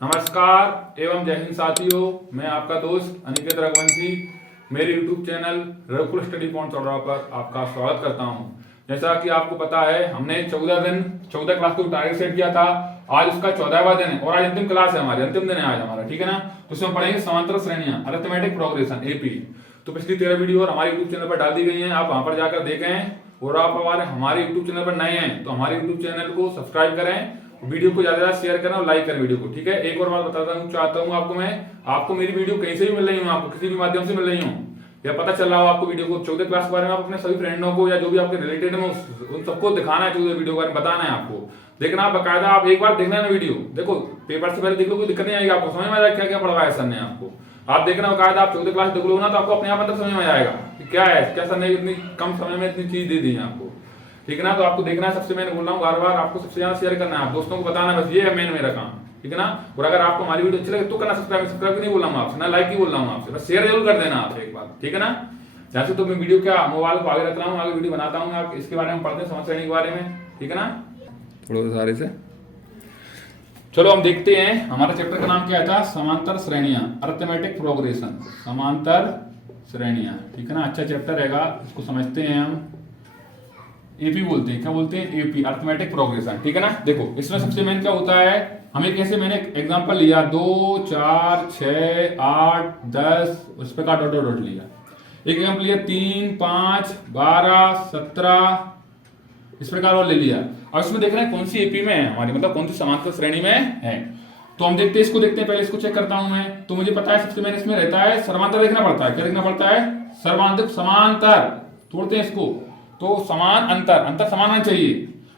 नमस्कार एवं जय हिंद साथियों, मैं आपका दोस्त अनिकेत रघुवंशी मेरे YouTube चैनल रघुकुल स्टडी पॉइंट चौराहा पर आपका स्वागत करता हूं। जैसा कि आपको पता है, हमने 14 क्लास को टारगेट सेट किया था। आज उसका 14वां दिन है और आज अंतिम क्लास है, हमारी अंतिम दिन है आज हमारा, ठीक है ना। तो उसमें पढ़ेंगे समांतर श्रेणियां, अरिथमेटिक प्रोग्रेशन एपी। तो पिछली 13 वीडियो और हमारे YouTube चैनल पर डाल दी गई हैं, आप वहां पर जाकर देखें। और आप हमारे YouTube चैनल पर नए हैं तो हमारे YouTube चैनल को सब्सक्राइब करें, वीडियो को ज्यादा शेयर करें और लाइक करें वीडियो को, ठीक है। एक और बात चाहता हूँ आपको मेरी वीडियो कहीं से भी मिल रही हूँ, आपको किसी भी माध्यम से मिल रही हूँ, या पता चल रहा हो आपको वीडियो को 14 क्लास के बारे में, आप अपने सभी फ्रेंडों को या जो भी आपके रिलेटेड में उन सबको दिखाना है, 14 वीडियो के बारे में बताना है आपको। देखना आप बकायदा, आप एक बार देखना है ना वीडियो, देखो पेपर से पहले देख लो, कोई दिक्कत नहीं आएगी आपको, समझ में आएगा क्या क्या पढ़वाया सर ने आपको। आप देखना बकायदा, आप 14 क्लास देख लो ना तो आपको अपने आप अंदर समझ में आएगा कि क्या है, क्या सर ने इतनी कम समय में इतनी चीज दे दी है आपको, ठीक है ना। तो आपको देखना है, सबसे मैंने बोल रहा हूँ बार बार, आपको सबसे ज्यादा शेयर करना है, आप दोस्तों को बताना है, बस ये है मेन मेरा काम, ठीक है ना। और अगर आपको हमारी वीडियो अच्छी लगे तो करना सब्सक्राइब नहीं बोल रहा हूँ आपसे, ना लाइक ही बोल रहा हूँ आपसे, बस शेयर जरूर कर देना आप एक बार, ठीक है ना। जैसे तो मैं वीडियो क्या मोबाइल को आगे रख रहा हूँ, आगे वीडियो बनाता हूँ, आप इसके बारे में पढ़ते हैं, समझ श्रेणी के बारे में, ठीक है ना। थोड़ा सारे से चलो हम देखते हैं, हमारे चैप्टर का नाम क्या था, समांतर श्रेणियां, अरिथमेटिक प्रोग्रेशन, समांतर श्रेणियां, ठीक है ना। अच्छा चैप्टर रहेगा, इसको समझते हैं हम। एपी बोलते हैं, क्या बोलते हैं, एपी, अरिथमेटिक प्रोग्रेशन, ठीक है ना। देखो इसमें सबसे मेन क्या होता है, हमें कैसे, मैंने एग्जांपल लिया 2 4 6 8 10, उस पर का डॉट डॉट डॉट लिया। एक एग्जांपल लिया 3 5 12 17, इस प्रकार और ले लिया। और इसमें देख रहे हैं कौन सी एपी में है हमारी, मतलब कौन सी समांतर श्रेणी में है। तो हम देखते हैं, इसको देखते हैं, पहले इसको चेक करता हूं मैं। तो मुझे पता है सबसे मैंने इसमें रहता है सर्वांतर देखना पड़ता है, क्या देखना पड़ता है, सर्वांतर, समांतर तोड़ते हैं इसको, तो समान अंतर, अंतर समान होना चाहिए।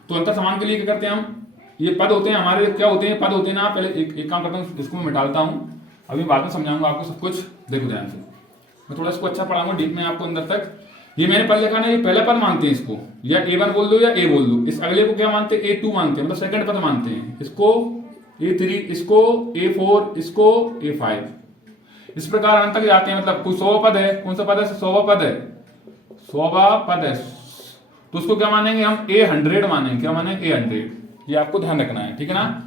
तो अंतर समान के लिए क्या करते हैं हम, ये पद होते हैं हमारे, क्या होते हैं, पद होते हैं ना। पहले एक काम करता हूँ, इसको मैं मिटाता हूँ, अभी बाद में समझाऊंगा आपको सब कुछ, देखो ध्यान से, मैं थोड़ा इसको अच्छा पढ़ाऊंगा डीप में आपको अंदर तक। ये मैंने पद लिखा ना, ये पहला पद मानते हैं इसको, या A1 बोल दो या A बोल दो। इस अगले को क्या मानते हैं, A2 मानते हैं, मतलब सेकंड पद मानते हैं। इसको A3, इसको A4, इसको A5, इस प्रकार अंत तक जाते हैं। मतलब कोई 100 पद है, कौन सा पद है, 100 पद है, 100 पद है, तो उसको क्या मानेंगे हम, A100 मानेंगे, क्या मानेंगे, A100। ये आपको ध्यान रखना है, ठीक है ना।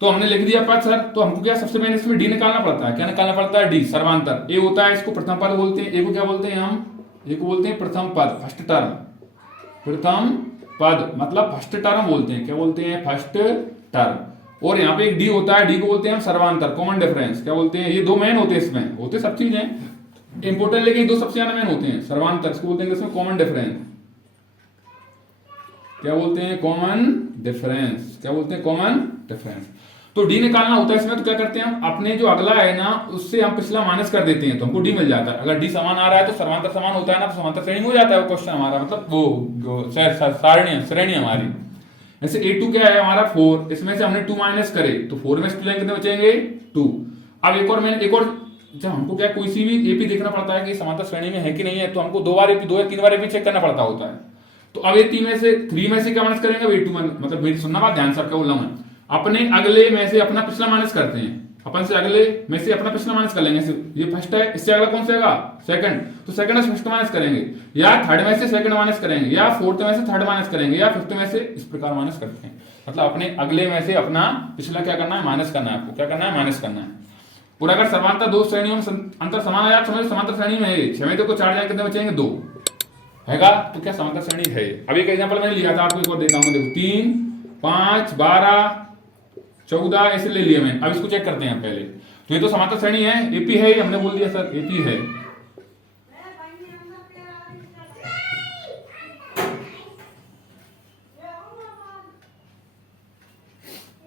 तो हमने लिख दिया पद सर, तो हमको क्या सबसे पहले इसमें डी निकालना पड़ता है, क्या निकालना पड़ता है, डी, सर्वांतर। ए होता है, इसको प्रथम पद बोलते हैं, ए को क्या बोलते हैं हम, ए को बोलते हैं प्रथम पद, फर्स्ट टर्म, प्रथम पद मतलब फर्स्ट टर्म बोलते हैं, क्या बोलते हैं, फर्स्ट टर्म। और यहाँ पे एक डी होता है, डी को बोलते हैं हम सर्वांतर, कॉमन डिफरेंस, क्या बोलते हैं। ये दो मेन होते हैं, इसमें होते सब चीजें इंपोर्टेंट, लेकिन दो सबसे ज्यादा मेन होते हैं, सर्वांतर, इसको बोलते हैं इसमें कॉमन डिफरेंस, क्या बोलते हैं, कॉमन डिफरेंस, क्या बोलते हैं, कॉमन डिफरेंस। तो डी निकालना होता है इसमें, तो क्या करते हैं हम, अपने जो अगला है ना उससे हम पिछला माइनस कर देते हैं, तो हमको डी मिल जाता है। अगर डी समान आ रहा है तो सर्वांतर समान होता है ना, तो समांतर श्रेणी हो जाता है वो क्वेश्चन हमारा, मतलब वो सारणी, श्रेणी हमारी। जैसे A2 क्या है हमारा 4, इसमें से हमने 2 माइनस करे तो 4 में से कितने बचेंगे, 2। अब एक और जब हमको क्या कोई सी भी एपी देखना पड़ता है कि समांतर श्रेणी में है कि नहीं है, तो हमको 2 या 3 बार एपी चेक करना पड़ता होता है। तो अब ये 3 में से क्या माइनस करेंगे, A2 मतलब मेरी सुनना बात ध्यान से, क्या बोल रहा हूं मैं, अपने अगले में से अपना पिछला माइनस करते हैं, अपन से अगले में से अपना पिछला माइनस कर लेंगे। ये फर्स्ट है, इससे अगला कौन सा है, सेकंड, तो सेकंड से फर्स्ट माइनस करेंगे, या थर्ड में से सेकंड माइनस करेंगे, या फोर्थ में से थर्ड माइनस करेंगे, या फिफ्थ में से, इस प्रकार माइनस करते हैं। मतलब अपने अगले में से अपना पिछला क्या करना है, माइनस करना है, आपको क्या करना है, माइनस करना है। और अगर समांतर दो श्रेणियों में अंतर समान है, समझो समांतर श्रेणी में है, 6 में देखो 4 जाए कितने बचेंगे, 2 हैगा, तो क्या समांतर श्रेणी है। अब एक एग्जांपल मैंने लिया था, आपको एक और देता हूं, देखो 3 5 12 14 ऐसे ले लिए मैंने। अब इसको चेक करते हैं पहले, तो ये तो समांतर श्रेणी है, एपी है, हमने बोल दिया सर एपी है।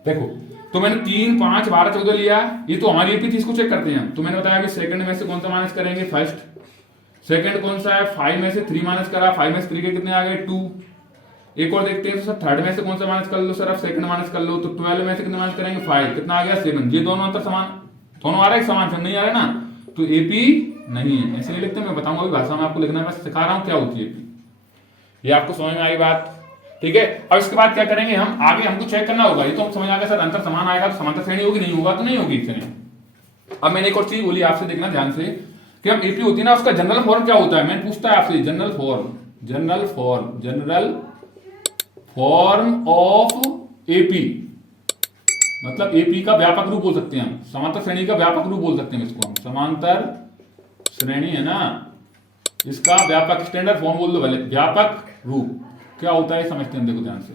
देखो तो मैंने 3 5 12 14 लिया, ये तो हमारी एपी थी, इसको चेक करते हैं। तो मैंने बताया कि सेकंड में से कौन सा माइनस करेंगे, फर्स्ट। सेकंड कौन सा है, 5 में से 3 माइनस करा, 5 में से 3 के कितने आ गए, 2। एक और देखते हैं, तो सर थर्ड में से कौन सा माइनस कर लो, सर अब सेकंड माइनस कर लो, तो 12 में से कितने माइनस करेंगे, 5, कितना आ गया, 7। ये दोनों अंतर समान, दोनों आ रहा है समान, फिर नहीं आ रहा है ना, तो एपी नहीं है, ऐसे नहीं लिखते, मैं बताऊंगा अभी भाषा में आपको लिखना है, बस सिखा रहा हूं क्या होती है एपी। ये आपको समझ में आई बात, ठीक है। अब इसके बाद क्या करेंगे हम, आगे हमको चेक करना होगा, ये तो हम समझ आ गया सर अंतर समान आएगा तो समांतर श्रेणी होगी, नहीं होगा तो नहीं होगी श्रेणी। अब मैंने एक और चीज बोली आपसे, देखना ध्यान से, कि हम एपी होती है ना, उसका जनरल फॉर्म क्या होता है, मैंने पूछता है आपसे, जनरल फॉर्म ऑफ एपी, मतलब एपी का व्यापक रूप बोल सकते हैं हम, समांतर श्रेणी का व्यापक रूप बोल सकते हैं इसको हम, समांतर श्रेणी है ना, इसका व्यापक स्टैंडर्ड फॉर्म बोल दो भले, व्यापक रूप क्या होता है समझते हैं, देखो ध्यान से।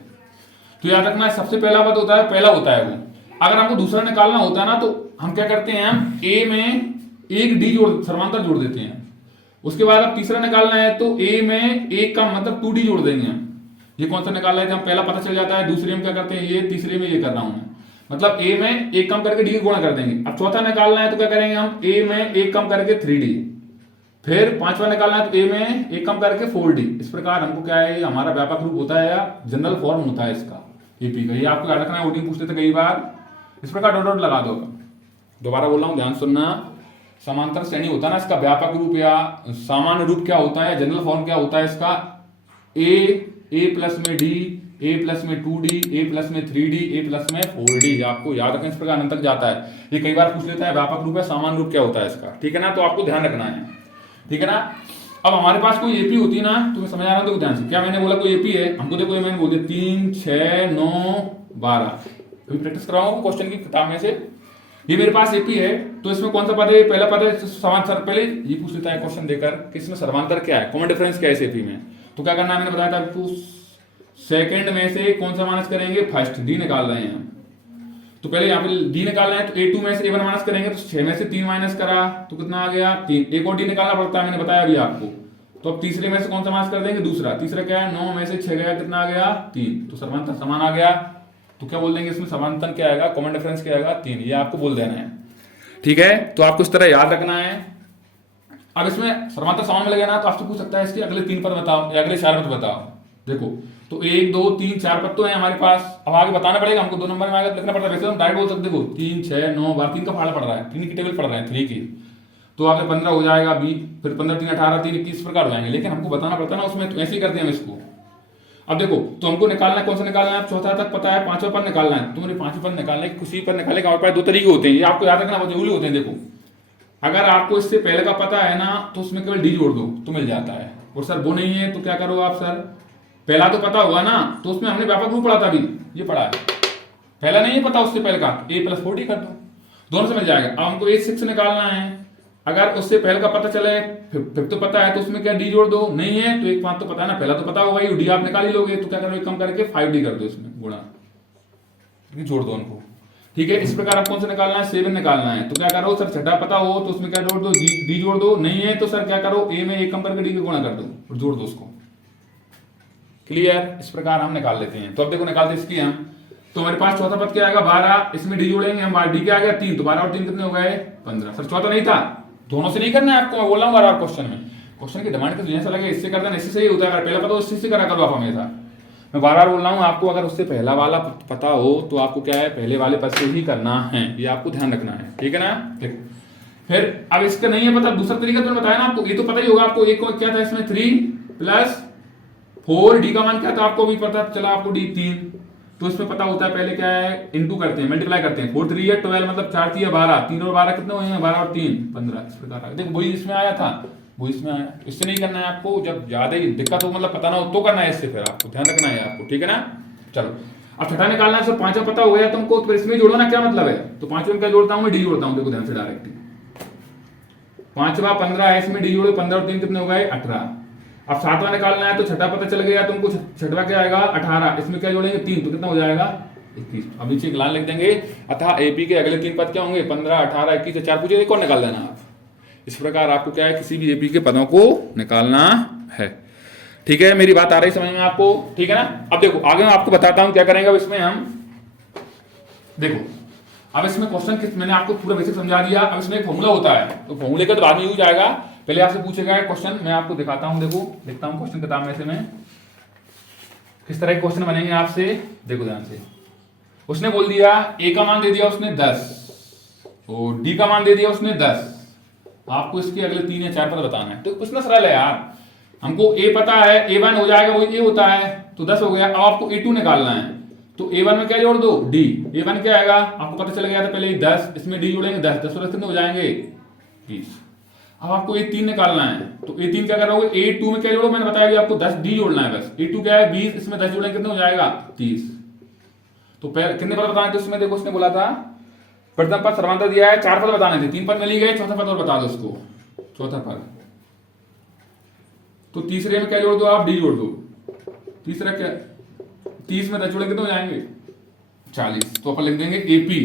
तो याद रखना है सबसे पहला पद होता है, पहला होता है वो। अगर हमको दूसरा निकालना होता है ना, तो हम क्या करते हैं, हम ए में एक डी जोड़, समांतर जोड़ देते हैं। उसके बाद अब तीसरा निकालना है तो ए में एक का मतलब 2d जोड़ देंगे हम। ये कौन सा निकालना है, जब पहला पता चल जाता है, दूसरे में क्या करते हैं ये, तीसरे में ये कर रहा हूं मैं, मतलब ए में एक कम करके डी गुणा कर देंगे। अब चौथा निकालना है तो क्या करेंगे हम, ए में एक कम करके 3d, फिर पांचवा निकालना है तो ए में एक कम करके 4d। इस प्रकार हमको क्या है, हमारा व्यापक रूप होता है या जनरल फॉर्म होता है इसका एपी का। ये आपको याद रखना है, ओटी पूछते थे कई बार, इस प्रकार डॉट डॉट लगा दो। दोबारा बोल रहा हूं, ध्यान सुनना। समांतर श्रेणी होता है ना, इसका व्यापक रूप या सामान्य रूप क्या होता है, जनरल फॉर्म क्या होता है इसका, ए प्लस में डी, ए प्लस में 2d, ए प्लस में 3d, ए प्लस में 4d। आपको याद रखना, इस प्रकार अनंत तक जाता है। ये कई बार पूछ लेता है व्यापक रूप है, सामान्य रूप क्या होता है इसका, ठीक है ना, तो आपको ध्यान रखना है, ठीक है ना। अब हमारे पास कोई एपी होती है ना, तुम्हें समझ आ रहा है, देखो ध्यान से। क्या मैंने बोला कोई एपी है, हमको देखो ये मैंने बोल दिया 3, 6, 9, 12। कभी प्रैक्टिस कराऊंगा क्वेश्चन की किताब में से। ये मेरे पास एपी है, तो इसमें कौन सा पद है, पहला पद है समांतर। पहले ये पूछ लेता है क्वेश्चन देकर कि इसमें सर्वांतर क्या है, कॉमन डिफरेंस क्या है इस एपी में। तो क्या करना है, मैंने बताया था आपको, सेकंड में से कौन सा माइनस करेंगे, फर्स्ट, डी निकाल रहे हैं हम। तो पहले यहाँ पे डी निकालना है, तो a2 में से a1 माइनस करेंगे, तो 6 में से 3 माइनस करा तो कितना आ गया, 3। एक और डी निकालना पड़ता है, मैंने बताया अभी आपको। तो अब तीसरे में से कौन सा माइनस कर देंगे, दूसरा। तीसरा क्या है, 9 में से 6 गया, कितना आ गया, 3। तो समांतर समान आ गया। तो क्या बोल देंगे इसमें, समांतर क्या आएगा, कॉमन डिफरेंस क्या आएगा, 3। ये आपको बोल देना है, ठीक है। तो आपको इस तरह याद रखना है। अब इसमें समांतर समान में लगेगा ना, तो आपसे पूछ सकता है इसके अगले 3 पद बताओ या अगले 4 पद बताओ। देखो तो 1, 2, 3, 4 पद तो है हमारे पास। अब आगे बताना पड़ेगा हमको, 2 नंबर में आगे लिखना पड़ता है। वैसे हम डायरेक्ट बोल सकते, देखो 3, 6, 9, 12, 3 का फाड़ा पड़ रहा है, 3 की टेबल पड़ रहा है, 3 की, तो आगे 15 हो जाएगा, 20, फिर 15, 3, 18, 3, 21 प्रकार हो जाएंगे। लेकिन हमको बताना पड़ता है ना उसमें, तो ऐसे ही करते हैं हम इसको। अब देखो, तो हमको निकालना है, कौन सा निकालना है, चौथा तक पता है, पांचवा पद निकालना है। तो मेरे पांचवा पद निकालने की, किसी पर निकालने का हमारे पास 2 तरीके होते हैं, ये आपको याद रखना बहुत जरूरी होते हैं। देखो अगर आपको इससे पहले का पता है ना, तो उसमें केवल डी जोड़ दो तो मिल जाता है। और सर वो नहीं है तो क्या करो आप, सर पहला तो पता होगा ना, तो उसमें हमने व्यापक रूप पढ़ा था, अभी ये पढ़ा है। पहला नहीं है पता उससे पहले का, a प्लस 4d कर दो, दोनों से मिल जाएगा। अब हमको a6 निकालना है, अगर उससे पहले का पता चले, फिर तो पता है, तो उसमें क्या डी जोड़ दो, नहीं है तो 1 5 तो पता है ना, पहला तो पता होगा, डी आप निकाल ही लोगे। तो क्या करो, कम करके 5d कर दो, इसमें गुणा जोड़ दो उनको, ठीक है। इस प्रकार आप कौन सा निकालना है, 7 निकालना है। तो क्या करो सर, छठा पता हो तो उसमें क्या जोड़ दो, डी जोड़ दो, नहीं है तो सर क्या करो, a में 1 कम करके डी को गुणा कर दो और जोड़ दो उसको। क्लियर, इस प्रकार हम निकाल लेते हैं। तो अब देखो निकालते इसकी हम, तो हमारे पास चौथा पद क्या आएगा, 12, इसमें डी जोड़ेंगे हम, डी क्या आ गया 3, तो 12 और 3 कितने हो गए, 15। सर चौथा नहीं था, दोनों से नहीं करना है आपको, मैं बोल रहा हूँ बार क्वेश्चन में, क्वेश्चन की डिमांड किस ऐसा लगे इससे कर देना, इससे सही होता है। पहला पता इससे से करा करो आप हमेशा, मैं बार बार बोल रहा हूँ आपको, अगर उससे पहला वाला पता हो तो आपको क्या है, पहले वाले पद से ही करना है, ये आपको ध्यान रखना है, ठीक है ना। देखो फिर अब इसका नहीं है पता, दूसरा तरीका तो बताया ना आपको, ये तो पता ही होगा आपको। एक क्या था इसमें, 3 प्लस 4, डी का मान क्या था आपको भी पता चला, आपको डी 3। तो इसमें पता होता है पहले क्या है, इनटू करते हैं, मल्टीप्लाई करते हैं, 4 3 है 12, मतलब 4 3 12, 3 और 12 कितने हुए हैं, 12 और 3 15। इस प्रकार देखो वही इसमें आया था, वो इसमें आया। इससे नहीं करना है आपको, जब ज्यादा ही दिक्कत हो, मतलब पता ना हो तो करना है इससे, फिर आपको ध्यान रखना है आपको, ठीक है ना। चलो अब छठा निकालना है, सर पांचवा पता हो गया तुमको, तो इसमें जोड़ो ना, क्या मतलब है। तो पांचवा में क्या जोड़ता हूं मैं, डी जोड़ता हूं, देखो ध्यान से डायरेक्ट। पांचवा 15 है, इसमें डी जोड़ो, 15 और 3 कितने हो गए, 18। अब सातवां निकालना है, तो छठा पता चल गया तुमको, छठवा क्या आएगा 18, इसमें क्या जोड़ेंगे 3, तो कितना हो जाएगा 21। अब नीचे एक लाइन लिख देंगे, अतः एपी के अगले 3 पद क्या होंगे, 15, 18, 21, 4 पूछे, एक और निकाल देना आप। इस प्रकार आपको क्या है, किसी भी एपी के पदों को निकालना है, ठीक है। मेरी बात आ रही समझ में आपको, ठीक है ना। अब देखो आगे मैं आपको बताता हूं क्या करेंगे। अब इसमें हम देखो, अब इसमें क्वेश्चन मैंने आपको पूरा बेसिक समझा दिया। अब इसमें एक फॉर्मूला होता है, तो फॉर्मूले का तो बाद में यूज आएगा, पहले आपसे पूछेगा क्वेश्चन, मैं आपको दिखाता हूं। देखो लिखता हूं क्वेश्चन किताब में से मैं, किस तरह के क्वेश्चन बनेंगे आपसे, देखो ध्यान से। उसने बोल दिया ए का मान दे दिया उसने 10 और डी का मान दे दिया उसने 10। आपको इसके अगले 3 या 4 पद बताना है। तो कुछ सरल है यार, हमको ए पता है, a1 हो जाएगा, वो ए होता है, तो 10 हो गया। अब आपको a2 निकालना है, तो a1 में क्या जोड़ दो, d। a1 क्या आएगा आपको पता चल गया था पहले ही 10, इसमें d जोड़ेंगे 10, 10 और कितने हो जाएंगे 20। अब आपको a3 निकालना है, तो a3 क्या करोगे, a2 में क्या जोड़ो, मैंने बताया आपको 10 d जोड़ना है बस। a2 क्या है 20, इसमें 10 जोड़ेंगे कितने हो जाएगा 30। तो कितने पद बताने थे उसमें, देखो उसने बोला था प्रथम पद सर्वांतर दिया है, 4 पद बताने थे, 3 पद मिल ही गए, चौथा पद और बता दो उसको, चौथा पद। तो तीसरे में क्या जोड़ दो आप, डी जोड़ दो। तीसरा क्या, 30 में 10 जोड़े कितने हो जाएंगे, 40। तो अपन लिख देंगे एपी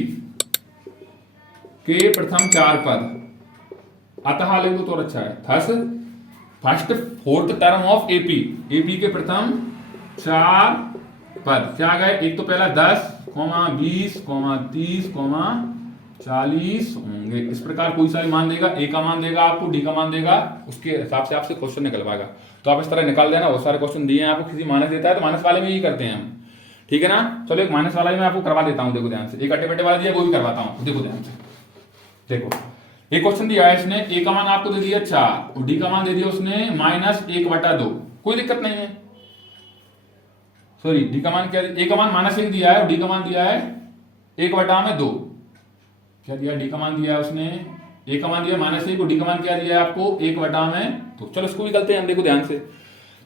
के प्रथम 4 पद, अतः लिख दो तो और अच्छा है, thus first fourth term of AP, AP के प्रथम 4 पद क्या आ गए, एक तो पहला 10, 20, 30, 40 होंगे। इस प्रकार कोई सा भी मान देगा, ए का मान देगा आपको, डी का मान देगा, उसके हिसाब से आपसे क्वेश्चन निकल पाएगा। तो आप इस तरह निकाल देना, बहुत सारे क्वेश्चन दिए हैं आपको, किसी माइनस देता है तो माइनस वाले में ही करते हैं हम, ठीक है ना। चलो एक माइनस वाला ही मैं आपको करवा देता हूं, देखो ध्यान से, एक अट्टे बट्टे वाला दिया वो भी करवाता हूं, देखो ध्यान से। देखो एक क्वेश्चन दिया है इसने, ए का मान आपको दे दिया 4 और डी का मान दे दिया उसने -1/2, कोई दिक्कत नहीं है। सॉरी, डी का मान क्या, ए का मान -1 दिया है और डी का मान दिया है 1/2। क्या दिया, डी का मान दिया है उसने, ए का मान दिया -1 और डी का मान क्या दिया है आपको 1/2। चलो इसको भी करते हैं हम, देखो ध्यान से।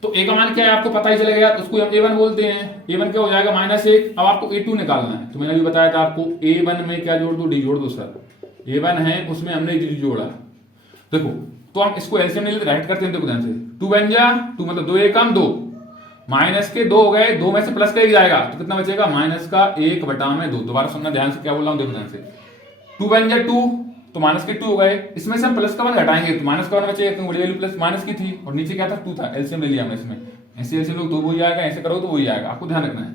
तो ए का मान क्या है आपको पता ही चलेगा, उसको हम a1 बोलते हैं। a1 क्या हो जाएगा -1। अब आपको a2 निकालना है, तो मैंने अभी बताया था आपको, a1 में क्या जोड़ दो, डी जोड़ दो सर। a1 है उसमें हमने डी जोड़ा, देखो। तो हम इसको एलसीएम ले लेते, राइट करते हैं, देखो ध्यान से। 2 बन जा 2 मतलब 2 एकम 2, माइनस के 2 हो गए, 2 में से प्लस का 1 जाएगा तो कितना बचेगा, -1/2। दोबारा सुनना ध्यान से क्या बोल रहा हूं, देखो ध्यान से। 2 बन जा 2 तो माइनस के 2 हो गए, इसमें से हम प्लस का 1 घटाएंगे तो माइनस का 1 बचेगा, क्योंकि बड़ी वैल्यू प्लस माइनस की थी और नीचे क्या था 2 था, एलसीएम ले लिया हमने इसमें। ऐसे ऐसे लोग 2 वही आएगा, ऐसे करो तो वही आएगा, आपको ध्यान रखना है।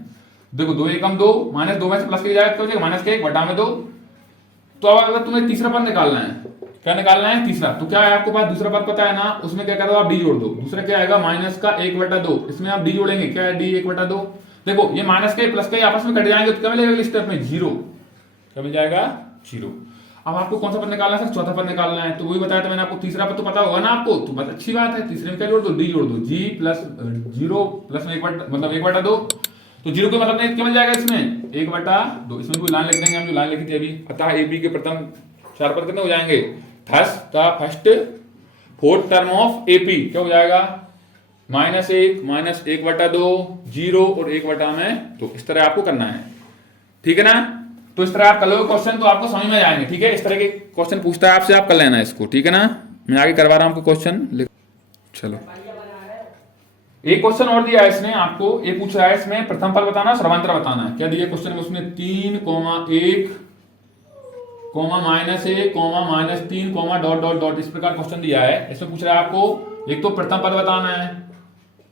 देखो 2 एकम 2, -2 में से प्लस का जाएगा तो बचेगा -1/2। तो अब अगर तुम्हें तीसरा पद निकालना है, क्या निकालना है, तीसरा, तो क्या है आपको पास दूसरा पद पता है ना, उसमें क्या करो आप डी जोड़ दो। दूसरा क्या आएगा, -1/2, इसमें आप डी जोड़ेंगे, क्या है डी 1/2। देखो ये माइनस के प्लस के आपस में कट जाएंगे तो क्या मिलेगा अगले स्टेप में, 0। क्या मिल जाएगा, 0। अब आपको कौन सा पद निकालना है सर, चौथा पद निकालना है। तो वही बताया था मैंने आपको, तीसरा पद तो पता होगा ना आपको, तो बस अच्छी बात है, तीसरे में क्या जोड़ दो, डी जोड़ दो, g प्लस 0 प्लस में 1 मतलब 1/2। तो 0 के मतलब नहीं क्या मिल जाएगा इसमें, 1/2। इसमें कोई लाइन लिख देंगे हम, जो लाइन लिखी थी अभी। अतः एबी के प्रथम 4 पद कितने हो जाएंगे, thus the first fourth term of AP क्या हो जाएगा, -1 -1/2 0 और 1/में। तो इस तरह आपको करना है, ठीक है ना। तो इस तरह आप कर लो क्वेश्चन, तो आपको समझ में जाएंगे, ठीक है। इस तरह के क्वेश्चन पूछता है आपसे, आप कर लेना इसको, ठीक है ना। मैं आगे करवा रहा हूं आपको क्वेश्चन, चलो। एक क्वेश्चन और दिया है इसने आपको, ये पूछ रहा है इसमें प्रथम पद बताना, सर्वांतर बताना है। क्या दिया क्वेश्चन में उसने, 3, 1, -1, -3, ... इस प्रकार क्वेश्चन दिया है। इसमें पूछ रहा है आपको, एक तो प्रथम पद बताना है,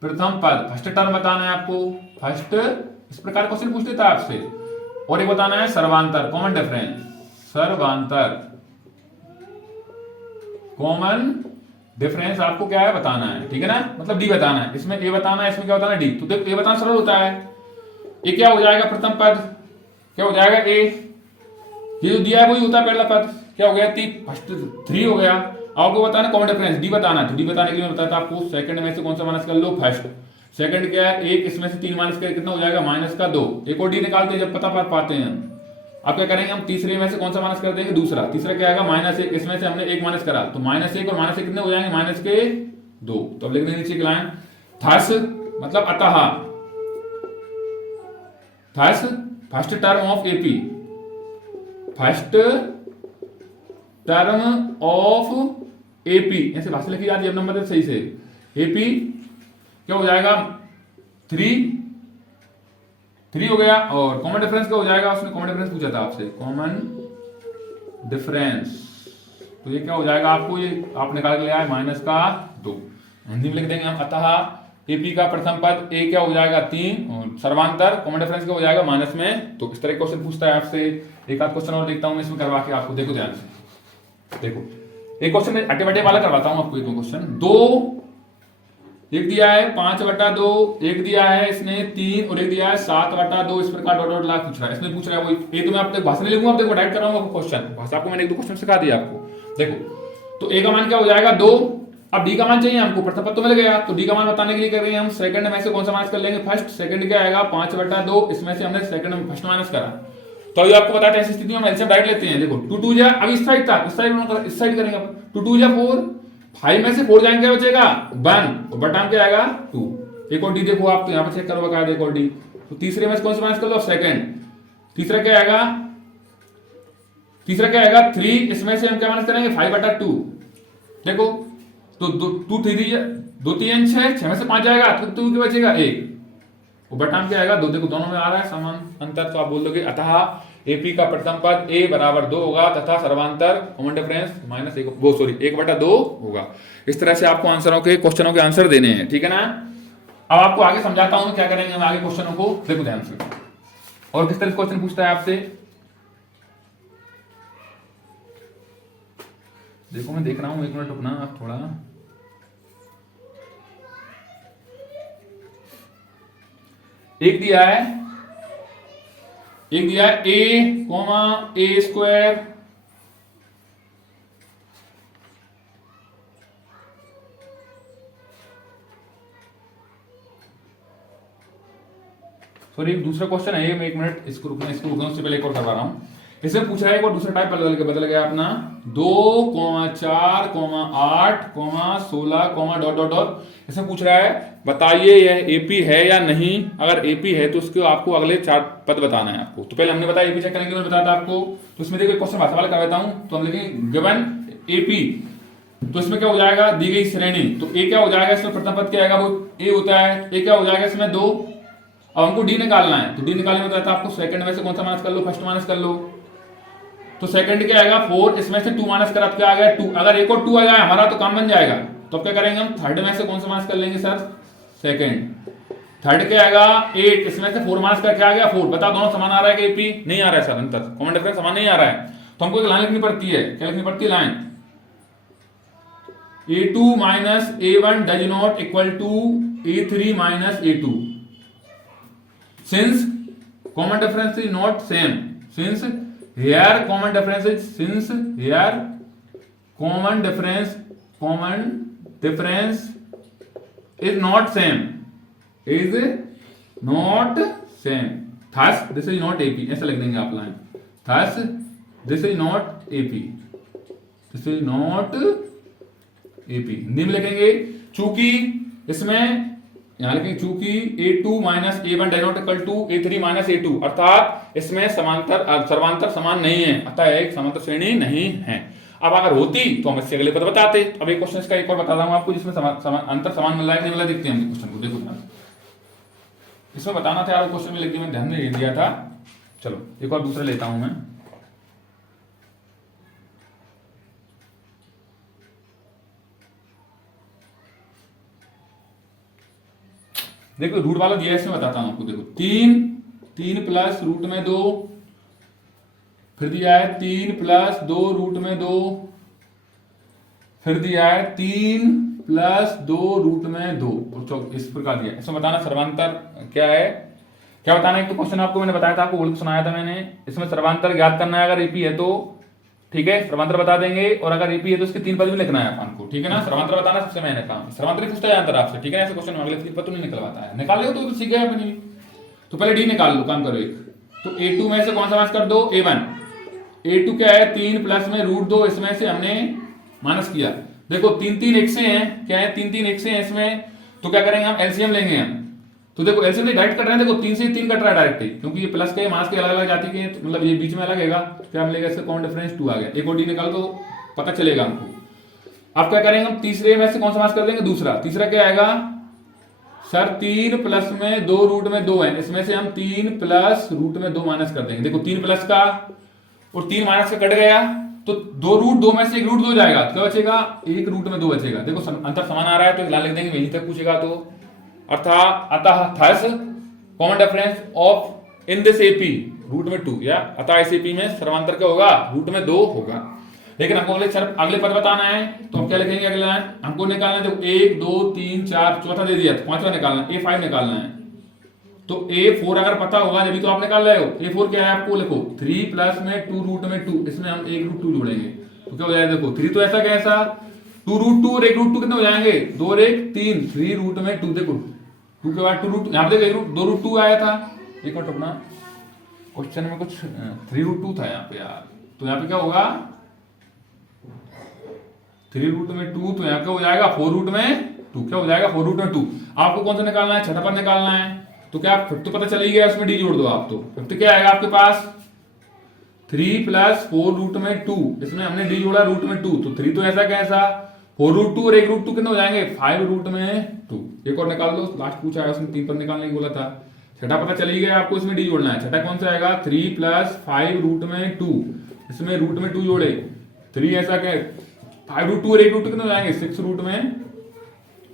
प्रथम पद फर्स्ट टर्म बताना है आपको, फर्स्ट, इस प्रकार क्वेश्चन पूछ देता है आपसे। और एक बताना है सर्वांतर, कॉमन डिफरेंस, सर्वांतर कॉमन डिफरेंस आपको क्या है बताना है, ठीक है ना। मतलब डी बताना है, इसमें ए बताना है, इसमें क्या बताना है, डी। तो देखो ए बताना सरल होता है, ये क्या हो जाएगा, प्रथम पद क्या हो जाएगा, ए, ये जो दिया है वही होता है पहला पद, क्या हो गया, फर्स्ट 3 हो गया। आपको बताना कॉमन डिफरेंस, डी बताना है। तो डी बताने के लिए मैं बताता आपको, सेकंड में से कौन सा माइनस कर लो, फर्स्ट। सेकंड क्या है, 1, इसमें से 3 माइनस कर कितना हो जाएगा, -2। एक और डी निकालते हैं जब पता पाते हैं हम। अब क्या करेंगे हम, तीसरे में से कौन सा माइनस कर देंगे, दूसरा। तीसरा क्या आएगा, -1, इसमें से हमने 1 माइनस करा तो -1 और -1 कितने हो जाएंगे, -2। तो अब लिख देंगे नीचे की लाइन, थस मतलब अतः, thus first term of AP, first term of AP, ऐसे भाषा लिखी जाती है अब नंबर सही से। एपी क्या हो जाएगा, 3 हो गया। और कॉमन डिफरेंस क्या हो जाएगा, उसने कॉमन डिफरेंस पूछा था आपसे, कॉमन डिफरेंस। तो ये क्या हो जाएगा आपको, ये आप निकाल के ले आए, -2। हिंदी में लिख देंगे हम, अतः एपी का प्रथम पद ए क्या हो जाएगा, 3, और सर्वांतर कॉमन डिफरेंस क्या हो जाएगा, माइनस में। तो इस तरह क्वेश्चन पूछता है आपसे। एक आध क्वेश्चन और देखता हूं मैं इसमें करवा के आपको, देखो ध्यान से। देखो एक क्वेश्चन अट्टे बट्टे वाला करवाता हूं आपको, एक क्वेश्चन। 2 एक दिया है 5/2, एक दिया है इसने 3 और एक दिया है 7/2। इस प्रकार डॉट डॉट लाख पूछ रहा है, इसमें पूछ रहा है वही। ये तो मैं आपको भाषा नहीं लिखूंगा, आप देखो डायरेक्ट कर रहा हूं आपको क्वेश्चन, भाषा आपको मैंने 1-2 क्वेश्चन सिखा दिया आपको। देखो तो ए का मान क्या हो जाएगा, 2। अब डी का मान चाहिए हमको, प्रथम पद तो मिल गया, तो डी का मान बताने के लिए कर रहे हैं हम, सेकंड में से कौन सा माइनस कर लेंगे, फर्स्ट। सेकंड क्या आएगा, 5/2, इसमें से हमने सेकंड में फर्स्ट माइनस करा। तो अभी आपको बताते हैं ऐसी स्थिति में हम एलसीएम डायरेक्ट लेते हैं। देखो 2 2 जा, अब इस साइड था, इस साइड करेंगे अपन। 2 2 जा 4, 5 में से 4 जाएंगे, क्या बचेगा 1, और बटाम क्या आएगा 2। एक और डी देखो आप, तो यहाँ पर चेक करो बकायदा एक और डी। तो तीसरे में से कौन सा माइनस कर लो, सेकंड। तीसरा क्या आएगा, तीसरा क्या आएगा 3, इसमें से हम क्या माइनस करेंगे 5/2। देखो तो 2 2 3 6, 6 में से 5 जाएगा तो 2 क्या बचेगा 1, वो बटा में क्या आएगा 2। देखो दोनों में आ रहा है समान अंतर, तो आप बोल दोगे अतः एपी का प्रथम पद a बराबर 2 होगा तथा सर्वांतर कॉमन डिफरेंस -1 वो सॉरी 1/2 होगा। इस तरह से आपको आंसरों के क्वेश्चनों के आंसर देने हैं, ठीक है ना। अब आपको आगे समझाता हूं क्या करेंगे हम आगे क्वेश्चनों को, देखो ध्यान से। और किस तरह से क्वेश्चन पूछता है आपसे, देखो मैं देख रहा हूं, 1 मिनट रुकना आप थोड़ा। एक दिया है a, a² सॉरी दूसरा क्वेश्चन है ये, मैं 1 मिनट इसको रुकना उससे पहले एक और करवा रहा हूं। इसमें पूछ रहा है एक और दूसरा टाइप बदल गया अपना 2, 4, 8, 16, डॉट डॉट डॉट। इसमें पूछ रहा है बताइए यह एपी है या नहीं, अगर एपी है तो उसको आपको अगले 4 पद बताना है आपको। तो पहले हमने बताया एपी चेक करेंगे, मैंने बताया था आपको। तो इसमें देखो क्वेश्चन भाषा वाला कर देता हूं, तो हम लिखेंगे गिवन एपी, तो इसमें क्या हो जाएगा दी गई श्रेणी, तो ए क्या हो जाएगा इसमें प्रथम पद क्या आएगा वो ए होता है, ए क्या हो जाएगा इसमें 2। अब हमको डी निकालना है, तो डी निकालने में बताया था आपको सेकंड में से कौन सा माइनस कर लो, फर्स्ट माइनस कर लो। तो सेकंड क्या आएगा 4, इसमें से 2 माइनस करा तो क्या आ गया 2। अगर एक और 2 आ जाए हमारा तो काम बन जाएगा। तो अब क्या करेंगे हम थर्ड में से कौन सा माइनस कर लेंगे सर, सेकंड। थर्ड क्या आएगा 8, इसमें से 4 माइनस कर क्या आ गया 4। बता दोनों समान आ रहा है कि एपी नहीं आ रहा है सर, अंतर कॉमन डिफरेंस समान नहीं आ रहा है। तो हमको एक लाइन लिखनी पड़ती है, क्या लिखनी पड़ती है line, a2 minus a1 does not equal to a3 minus a2 since common difference is not same, since here common difference is not same, thus this is not AP, ऐसा लिख देंगे आप line, thus this is not AP, AP Hindi में लिखेंगे। चूंकि इसमें यहां लिखेंगे चूंकि a2 माइनस a1 does not equal to a3 माइनस a2, अर्थात इसमें सर्वांतर समान नहीं है, अतः एक समांतर श्रेणी नहीं है। अब अगर होती तो हम इससे अगले पद बताते। अब एक क्वेश्चन इसका एक और बता रहा हूं आपको जिसमें अंतर समान मिल रहा है नहीं मिला, देखते हैं हम क्वेश्चन को। देखो इसमें बताना था यार क्वेश्चन में, लेकिन मैं ध्यान नहीं दिया था। चलो एक और दूसरा लेता हूं मैं। देखो रूट वाला दिया है, इसमें बताता हूं आपको। देखो 3 प्लस रूट में 2, फिर दिया है 3 प्लस 2 रूट में 2, फिर दिया है 3 प्लस 2 रूट में 2, इस प्रकार दिया। इसमें बताना सर्वांतर क्या है, क्या बताना है। तो क्वेश्चन आपको मैंने बताया था, आपको बोल सुनाया था मैंने। इसमें सर्वांतर ज्ञात करना है, अगर एपी है तो ठीक है सर्वांतर बता देंगे, और अगर एपी है तो उसके 3 पद भी लिखना है अपन को, ठीक है ना। सर्वांतर बताना सबसे मैंने काम, सर्वांतर ही पूछता है अंतर आपसे, ठीक है ना। ऐसे क्वेश्चन अगले 3 पद तो नहीं निकलवाता है, निकाल लो तो सीख गए अपनी। तो पहले डी निकाल लो, काम करो एक। तो a2 में से कौन सा माइनस कर दो a1, a2 क्या है 3 प्लस में रूट 2, इसमें से हमने माइनस किया। देखो 3 एक से हैं, क्या है 3 एक से हैं इसमें, तो क्या करेंगे हम एलसीएम लेंगे हम। तो देखो एलसीएम डायरेक्ट कट रहे हैं, देखो 3 से 3 कट रहा है डायरेक्ट ही, क्योंकि ये प्लस के माइनस के अलग अलग जाति के, मतलब ये बीच में अलग है। क्या मिलेगा इसका कॉमन डिफरेंस 2 आ गया। एक और डी निकाल तो पता चलेगा हमको। अब क्या करेंगे हम तीसरे में से कौन सा माइनस कर देंगे दूसरा। तीसरा क्या आएगा सर 3 प्लस में 2 रूट में 2 है, इसमें से हम 3 प्लस रूट में 2 माइनस कर देंगे। देखो 3 प्लस का और 3 माइनस का कट गया, तो 2 रूट 2 में से 1 रूट 2 जाएगा, तो क्या बचेगा 1 रूट में 2 बचेगा। देखो अंतर समान आ रहा है तो लाइन लिख देंगे, यहीं तक पूछेगा तो। अतः thus common difference of in this AP root में 2, या अतः इस एपी में सर्वांतर क्या होगा रूट में 2 होगा। लेकिन हमको अगले पद बताना है, तो हम क्या लिखेंगे अगले लाइन, हमको निकालना है। देखो 1 2 3 4 चौथा दे दिया, तो पांचवा निकालना है, A5 निकालना है। तो A4 अगर पता होगा जब तो आप निकाल रहे हो। A4 क्या है आपको लिखो 3 प्लस में 2 रूट में 2, इसमें हम 1 रूट 2 जोड़ेंगे तो क्या हो जाएगा। देखो 3 तो ऐसा कैसा 2 रूट 2 और 1 रूट 2 कितने हो जाएंगे 2 और 1 3, 3 रूट में 2। देखो 2 के बाद 2 रूट, यहाँ पे देखो 2 रूट 2 आया था। एक मिनट रुकना, क्वेश्चन में कुछ 3 रूट 2 था यहाँ पे यार, तो यहाँ पे क्या होगा 3 रूट में 2, तो यहाँ क्या हो जाएगा 4 रूट में 2, क्या हो जाएगा 4 रूट में 2। आपको कौन सा निकालना है छठा पद निकालना है। तो क्या फिफ्थ तो पता चल ही गया, उसमें डी जोड़ दो आप, तो फिफ्थ क्या आएगा आपके पास 3 + 4 रूट में 2, इसमें हमने डी जोड़ा रूट में 2, तो 3 तो ऐसा कैसा 4 रूट 2 और 1 रूट 2 कितने हो जाएंगे 5 रूट में 2। एक और निकाल दो, लास्ट पूछा है उसने 3 पद निकालने की बोला था। छठा पता चल ही गया आपको, इसमें डी जोड़ना है। छठा कौन सा आएगा 3 + 5 रूट में 2, इसमें रूट में 2 जोड़े 3 ऐसा क्या 5 रूट 2 और 1 रूट 2 कितने हो जाएंगे 6 रूट में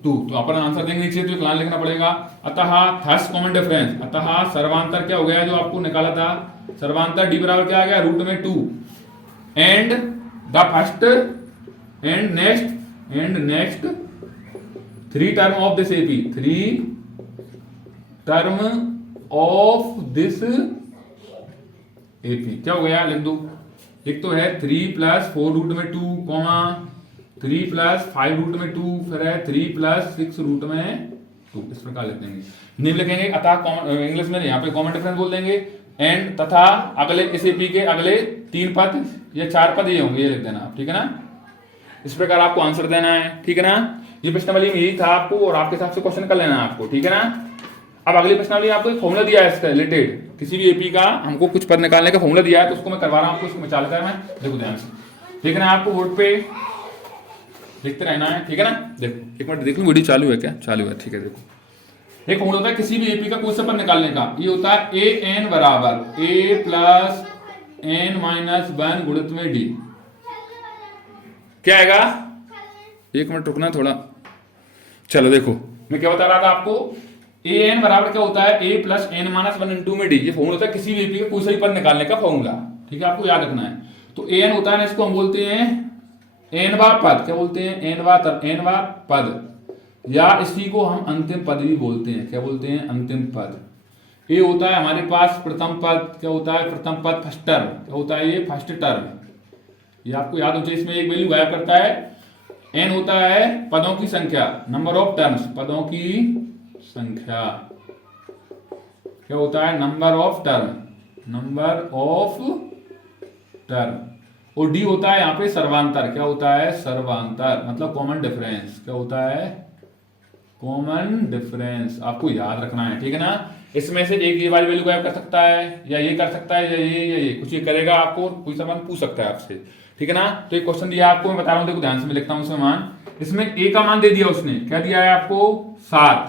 2। तो अपन आंसर देंगे नीचे, तो लाइन लिखना पड़ेगा। अतः थस कॉमन डिफरेंस, अतः सर्वांतर क्या हो गया जो आपको निकाला था, सर्वांतर डी बराबर क्या आ गया रूट में 2 and the first and next 3 term of this AP, 3 term of this AP क्या हो गया लिख दो। एक तो है 3 + 4 रूट में 2 कॉमा 3 + 5 रूट में 2, फिर है 3 + 6 रूट में 2, इस प्रकार लिख देंगे। नहीं लिखेंगे अतः इंग्लिश में यहाँ पे कॉमन डिफरेंस बोल देंगे एंड तथा अगले इस एपी के अगले 3 पद या 4 पद ये होंगे, ये लिख देना आप, ठीक है ना। इस प्रकार आपको आंसर देना है, ठीक है ना। ये प्रश्नावली में यही था आपको, और आपके हिसाब से क्वेश्चन कर लेना है आपको, ठीक है ना। अब अगली प्रश्नावली आपको एक फॉर्मूला दिया है इसका रिलेटेड, किसी भी एपी का हमको कुछ पद निकालने का फॉर्मूला दिया है, तो उसको मैं करवा रहा हूँ आपको, इसको मिसाल कर मैं देखो ध्यान से, ठीक है ना। आपको बोर्ड पे लिखते रहना है, ठीक है ना। देखो एक मिनट देख लो वीडियो चालू है क्या, चालू है, ठीक है। देखो एक फॉर्मूला होता है किसी भी एपी का कोई सा पद निकालने का, ये होता है an बराबर a + n - 1 गुणित में d, क्या आएगा। एक मिनट रुकना थोड़ा, चलो देखो मैं क्या बता रहा था आपको, an बराबर क्या होता है a + n - 1 × में d, ये फॉर्मूला होता है किसी भी एपी का कोई सा भी पद निकालने का फॉर्मूला, ठीक है, आपको याद रखना है। तो an होता है ना, इसको हम बोलते हैं nवां पद, क्या बोलते हैं nवां पद, या इसी को हम अंतिम पद भी बोलते हैं, क्या बोलते हैं अंतिम पद। ये होता है हमारे पास प्रथम पद, क्या होता है प्रथम पद, फर्स्ट टर्म, क्या होता है ये फर्स्ट टर्म, ये आपको याद होना चाहिए। इसमें एक वैल्यू गायब करता है, n होता है पदों की संख्या, नंबर ऑफ टर्म्स, पदों की संख्या, क्या होता है नंबर ऑफ टर्म, और डी होता है यहाँ पे सर्वांतर, क्या होता है सर्वांतर, मतलब कॉमन डिफरेंस, क्या होता है कॉमन डिफरेंस, आपको याद रखना है, ठीक है ना। इसमें से एक ये वाली वैल्यू गायब कर सकता है, या ये कर सकता है, या ये कुछ ये करेगा, आपको कोई सवाल पूछ सकता है आपसे, ठीक है ना। तो एक क्वेश्चन दिया आपको, मैं बता रहा हूँ, देखो ध्यान से मैं लिखता हूँ उसमें मान, इसमें a का मान दे दिया उसने, क्या दिया है आपको 7,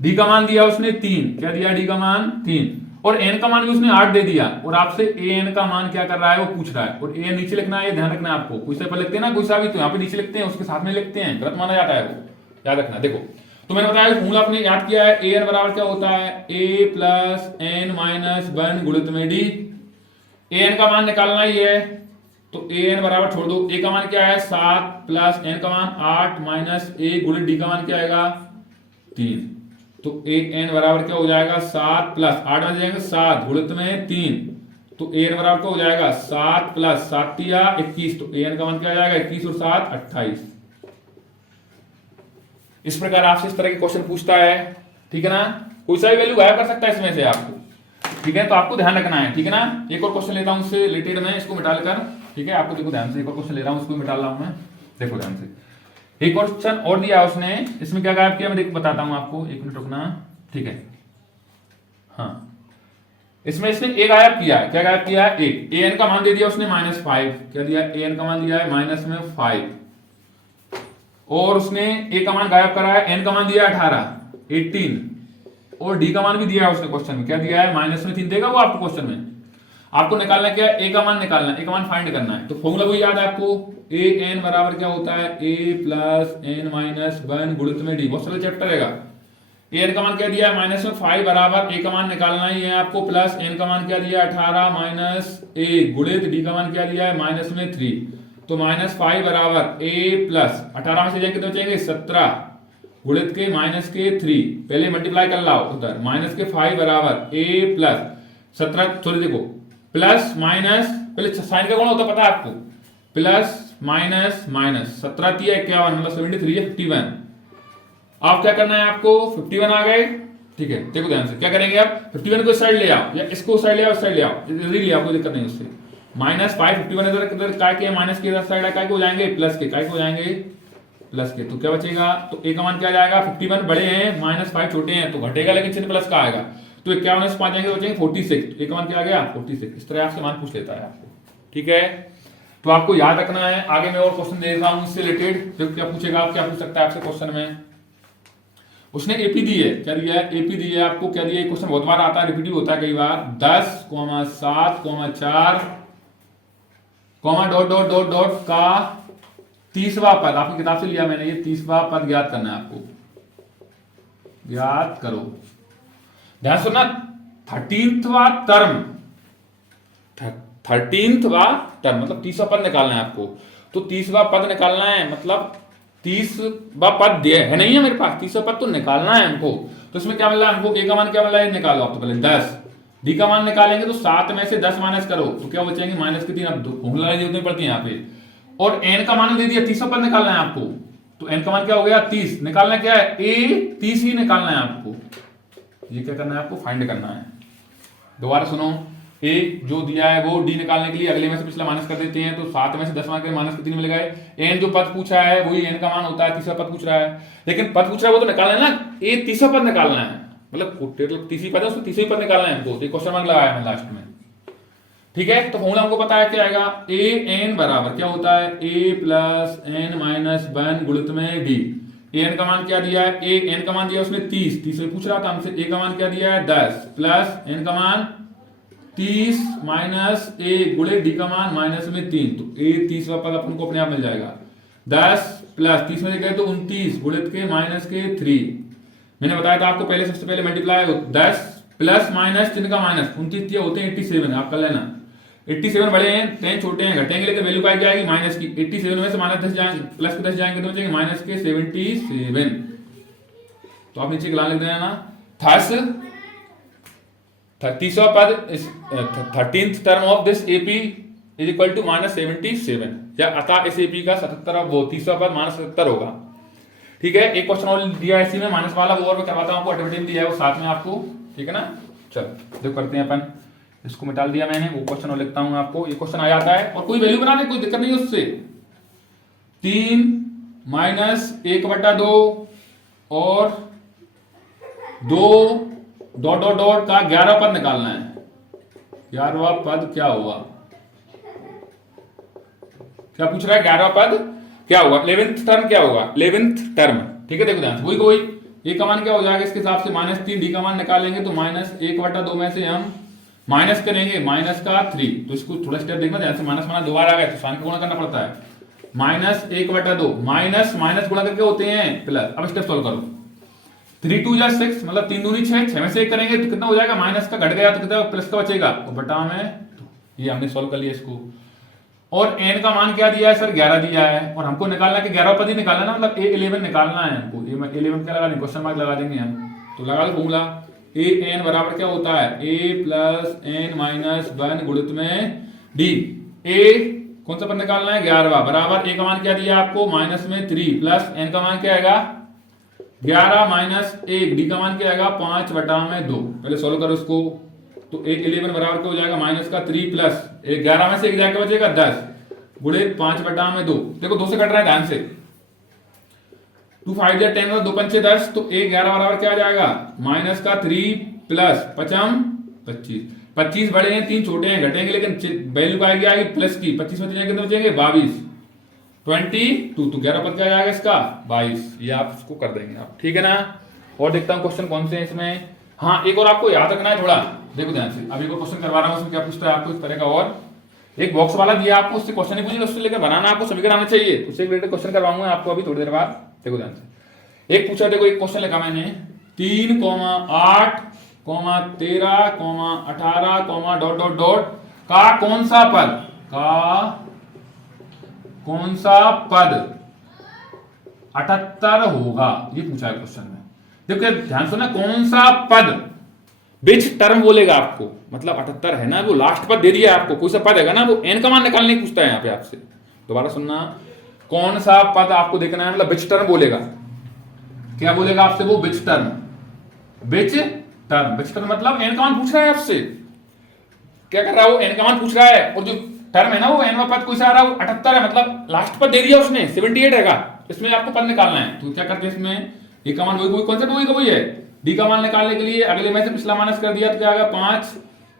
d का मान दिया उसने 3, क्या दिया d का मान 3, और n का मान भी उसने 8 दे दिया, और आपसे an का मान क्या कर रहा है वो पूछ रहा है, और an नीचे लिखना है, ये ध्यान रखना है आपको, कोई सा लिखते हैं ना कोई सा भी, तो यहाँ पे नीचे लिखते हैं, उसके साथ में लिखते हैं, गलत माना जाता है वो, याद रखना। देखो तो मैंने बताया फॉर्मूला आपने याद किया है, an बराबर क्या होता है a + n - 1 गुणित में d, an का मान निकालना ही है, तो an बराबर छोड़ दो, a का मान क्या है 7 + n का मान 8 - a गुणित d का मान क्या आएगा 3, तो an बराबर क्या हो जाएगा 7 + 8 बन जाएगा 7 गुणित में 3, तो an बराबर क्या हो जाएगा 7 + 7 या 21, तो an का मान क्या आ जाएगा 21 और 7 28। इस प्रकार आपसे इस तरह के क्वेश्चन पूछता है, ठीक है ना, कोई सा भी वैल्यू गायब कर सकता है इसमें से आपको, ठीक है, तो आपको ध्यान रखना है, ठीक है ना। एक और क्वेश्चन लेता हूं उससे रिलेटेड मैं, इसको मिटा लेकर, ठीक है, आपको देखो ध्यान से, एक और क्वेश्चन ले रहा हूं, उसको मिटा रहा हूं मैं, देखो ध्यान से। एक क्वेश्चन और दिया उसने, इसमें क्या गायब किया मैं देखो बताता हूं आपको, एक मिनट रुकना, ठीक है। हाँ इसमें इसने a गायब किया है, क्या गायब किया है एक, an का मान दे दिया उसने -5, क्या दिया an का मान दिया है -5, और उसने a का मान गायब करा है, n का मान दिया है 18, और d का मान भी दिया है उसने क्वेश्चन में, क्या दिया है -3 देगा वो आपको क्वेश्चन में। आपको निकालना क्या है, a का मान निकालना है, a का मान फाइंड करना है, तो फॉर्मूला वो याद है आपको, an बराबर क्या होता है a + n - 1 गुणित में d, बहुत सारा चैप्टर रहेगा। an का मान क्या दिया है -5 बराबर a का मान निकालना ही है आपको, प्लस n का मान क्या दिया 18 - a गुणित d का मान क्या दिया है -3, तो -5 बराबर a प्लस 18 में से जाएंगे तो बचेंगे 17 गुणित के -3, पहले मल्टीप्लाई कर लाओ उधर, -5 बराबर a प्लस 17, चलो देखो प्लस माइनस, पहले साइन का कौन होता है पता है आपको, प्लस माइनस माइनस, 17 × 51 मतलब 73 है 51। आप क्या करना है आपको 51 आ गए, ठीक है, देखो ध्यान से क्या करेंगे आप 51 को साइड ले आओ, या इसको साइड ले आओ, साइड ले आओ, इधर ले आओ, कोई दिक्कत नहीं उससे। -5 51 इधर काय के माइनस के इधर साइड काय के हो जाएंगे प्लस के, काय के हो जाएंगे प्लस के, तो क्या बचेगा, तो ए का मान क्या आ जाएगा, 51 बड़े हैं -5 छोटे हैं, तो घटेगा लेकिन चिन्ह प्लस का आएगा, तो 51 से 5 जाएंगे बचेंगे 46, तो ए का मान क्या आ गया 46। इस तरह आपसे मान पूछ लेता है आपको, ठीक है। तो आपको याद रखना है। आगे मैं और क्वेश्चन दे रहा हूं इससे रिलेटेड, फिर क्या पूछेगा, आप क्या पूछ सकता है आपसे क्वेश्चन में। उसने एपी दी है, क्या दिया है, एपी दी है आपको, क्या दिया है, क्वेश्चन बहुत बार आता है, रिपीट होता है कई बार, 10, 7, 4 डॉट डॉट डॉट डॉट का 30वां पद, आपकी किताब से लिया मैंने, ये 30वां पद ज्ञात करना है आपको, ज्ञात करो। ध्यान सुनना, 13वां टर्म, 13वां टर्म मतलब 30वां पद निकालना है आपको, तो 30वां पद निकालना है, मतलब 30वां पद दिया है नहीं है मेरे पास, 30वां पद तो निकालना है हमको। तो इसमें क्या मिल रहा है हमको, ए का मान क्या मिल रहा है, निकालो आप तो पहले 10, डी का मान निकालेंगे तो 7 में से 10 माइनस करो तो क्या बचेंगे -3, अब फॉर्मूला जरूरत पड़ती है यहाँ पे। और एन का मान दे दिया, 30वां पद निकालना है आपको, तो एन का मान क्या हो गया 30, निकालना क्या है, ए 30 ही निकालना है आपको, ये क्या करना है आपको, फाइंड करना है। दोबारा सुनो, ए जो दिया है वो डी निकालने के लिए अगले में से पिछला माइनस कर देते हैं, तो 7 में से 10 माइनस माइनस कितने मिल गए, एन जो पद पूछा है वही एन का मान होता है, 30वां पद पूछ रहा है, लेकिन पद पूछ रहा है वो तो निकालना है ना, ए 30वां पद निकालना है, मतलब 30 पद है उसको 30वां पद निकालना है हमको, तो क्वेश्चन मार्क लगाया है लास्ट में, ठीक है। तो फॉर्मूला हमको पता है क्या आएगा, ए एन बराबर क्या होता है, ए प्लस एन माइनस 1 गुणित में डी। ए एन का मान क्या दिया है, ए एन का मान दिया उसने 30 में पूछ रहा था हमसे, ए का मान क्या दिया है 10 प्लस एन का मान 30 माइनस ए गुणे डी का मान -3, तो ए 30वां पद अपन को अपने आप मिल जाएगा, 10 प्लस 30 में गए तो 29 गुणित के -3। मैंने बताया था आपको पहले, सबसे पहले मल्टीप्लाई 10 प्लस माइनस चिन्ह का माइनस, 29 होते हैं 87, आप कर लेना, 87 बड़े हैं 10 छोटे हैं, घटेंगे लेकिन वैल्यू क्या जाएगी माइनस की, 87 में से -10 जाएंगे, प्लस के 10 जाएंगे तो बचेंगे -77, तो आप नीचे लिख देना ना, 30वां पद 13th term of this AP is equal to -77, या अतः इस एपी का 77 वो 30वां पद -77 होगा, ठीक है। एक क्वेश्चन और दिया है इसी में माइनस वाला, वो और मैं करवाता हूं आपको, ऑटोमेटिक दिया है वो साथ में आपको, ठीक है ना। चलो देखो करते हैं अपन, इसको मिटा दिया मैंने, वो क्वेश्चन और लिखता हूं आपको, ये क्वेश्चन आ जाता है और कोई वैल्यू बना दे, कोई दिक्कत नहीं है उससे, 3 माइनस 1/2 और 2 डॉट डॉट डॉट का 11वां पद निकालना है, 11वां पद क्या होगा, क्या पूछ रहा है, 11वां पद क्या होगा, 11th टर्म क्या होगा, 11th टर्म, ठीक है। देखो ध्यान से, वही कोई ए का मान क्या हो जाएगा इसके हिसाब से -3, डी का मान निकालेंगे तो -1/2 में से हम माइनस करेंगे -3, तो इसको थोड़ा स्टेप देखना ध्यान से, माइनस माना दोबारा आ गया तो साइन का गुणा करना पड़ता है, -1/2 माइनस माइनस गुणा करके होते हैं प्लस। अब स्टेप सॉल्व करो, 3 2 जा 6, मतलब 3 दूनी 6, 6 में से 1 करेंगे तो कितना हो जाएगा, माइनस का घट गया तो कितना प्लस का बचेगा, और बटा में, ये हमने सॉल्व कर लिया इसको। और n का मान क्या दिया है सर, 11 दिया है, और हमको निकालना कि 11वां पद ही निकालना ना, मतलब a11 निकालना है हमको, a11 क्या लगा देंगे, क्वेश्चन मार्क लगा देंगे हम, तो लगा लो फॉर्मूला, an बराबर क्या होता है, a प्लस n माइनस 1 गुणित में d। a कौन सा पद निकालना है, 11वां, बराबर a का मान क्या दिया आपको -3 प्लस n का मान क्या आएगा 11 माइनस 1, डी का मान क्या आएगा 5/2। पहले सोल्व करो इसको, तो 11 बराबर क्या हो जाएगा -3 प्लस 11 में से 1 जाके बचेगा 10 गुणे 5/2। देखो 2 से कट रहा है ध्यान से, 2 5 या 10 और 2 5 10, तो 11 बराबर क्या आ जाएगा -3 प्लस 5 25, 25 बड़े हैं 3 छोटे हैं, घटेंगे लेकिन वैल्यू आएगी आएगी प्लस की, 25 में कितने बचेंगे 22, 22, तो 11 पद क्या आ जाएगा इसका 22, ये आप इसको कर देंगे आप, ठीक है ना। और देखता हूं क्वेश्चन कौन से हैं इसमें, हाँ एक और आपको याद रखना है थोड़ा, देखो ध्यान से, अभी कोई क्वेश्चन करवा रहा हूं, उसमें क्या पूछता है आपको इस तरह का, और एक बॉक्स वाला दिया आपको, उससे क्वेश्चन नहीं पूछेगा, उससे लेकर बनाना आपको समीकरण आना चाहिए, उससे रिलेटेड क्वेश्चन करवाऊंगा आपको अभी थोड़ी देर बाद। देखो ध्यान से, एक पूछा, देखो एक क्वेश्चन लिखा मैंने 3, 8, 13, 18, डॉट डॉट डॉट का कौन सा पद 78 होगा, ये पूछा है क्वेश्चन में। देखो ध्यान सुना, कौन सा पद, विच टर्म बोलेगा आपको, मतलब 78 है ना, वो लास्ट पद दे दिया आपको, कोई सा पद है ना, वो n का मान निकालने की पूछता है यहाँ पे आपसे। दोबारा सुनना, कौन सा पद आपको देखना है, मतलब विच टर्म बोलेगा, क्या बोलेगा आपसे वो, विच टर्म, विच टर्म मतलब n का मान पूछ रहा है आपसे, क्या कर रहा है वो, n का मान पूछ रहा है, और जो टर्म है ना वो n वाला पद कोई सा आ रहा है, वो 78 है, मतलब लास्ट पद दे दिया उसने 78 रहेगा, इसमें आपको पद निकालना है, तो क्या करते हैं इसमें ए का मान वही कॉन्सेप्ट वही का वही है। डी का मान निकालने के लिए अगले में से पिछला माइनस कर दिया तो क्या आ गया 5,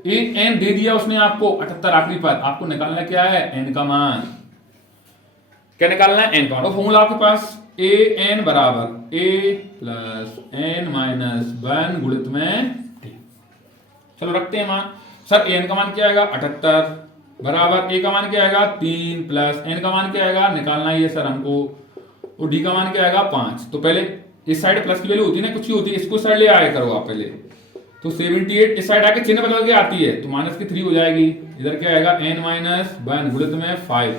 ए एन दे दिया उसने आपको 78 आखिरी पद, आपको निकालना क्या है एन का मान। क्या निकालना है एन का मान, और फॉर्मूला आपके पास ए एन बराबर ए प्लस एन माइनस 1 गुणित में टी। चलो रखते हैं मान। सर एन का मान क्या आएगा 78 बराबर ए का मान क्या आएगा 3 प्लस एन का मान क्या आएगा निकालना ही है सर हमको, और डी का मान क्या आएगा 5। तो पहले इस साइड प्लस की वैल्यू होती है ना, कुछ ही होती है, इसको साइड ले आया करो आप पहले। तो 78 इस साइड आके चिन्ह बदल के आती है तो माइनस की 3 हो जाएगी, इधर क्या आएगा n माइनस 1 गुणित में 5।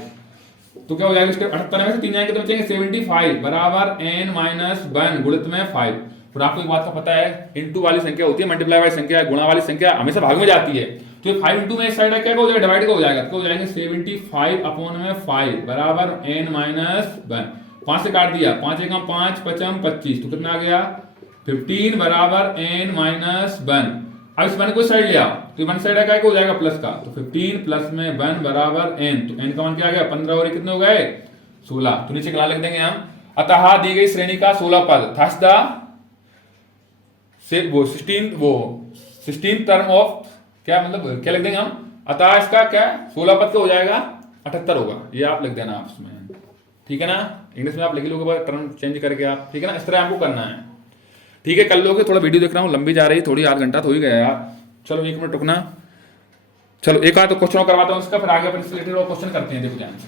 तो क्या हो जाएगा इसके 78 में से 3 जाएंगे तो बचेंगे 75 बराबर n माइनस 1 गुणित में 5। और आपको एक बात का पता है इनटू वाली संख्या होती है, मल्टीप्लाई वाली संख्या, गुणा वाली संख्या हमेशा भाग में जाती है। तो ये 5 इंटू में इस साइड क्या हो जाएगा डिवाइड का हो जाएगा, तो हो जाएंगे 75 अपॉन में 5 बराबर n माइनस 1। 5 से काट दिया, 5 एकम 5 पचम 25, तो कितना आ गया 15 बराबर n माइनस 1। अब इस 1 को साइड लिया तो 1 साइड क्या हो जाएगा प्लस का, तो 15 प्लस में 1 बराबर n, तो n का मान क्या आ गया 15 और कितने हो गए 16। तो नीचे क्या लिख देंगे हम, अतः दी गई श्रेणी का 16 पद थस द वो 16 टर्म ऑफ, क्या मतलब क्या लिख देंगे हम, अतः इसका क्या 16 पद का हो जाएगा 78 होगा, ये आप लिख देना आप इसमें, ठीक है ना। इंग्लिश में आप लिख लोगे टर्म चेंज करके आप, ठीक है ना, इस तरह आपको करना है, ठीक है। कर लोगे, थोड़ा वीडियो देख रहा हूँ लंबी जा रही थोड़ी, आध घंटा तो ही गया यार। चलो 1 मिनट रुकना, चलो एक आध तो क्वेश्चन करवाता हूँ इसका, फिर आगे अपन इससे रिलेटेड और क्वेश्चन करते हैं। देखो ध्यान से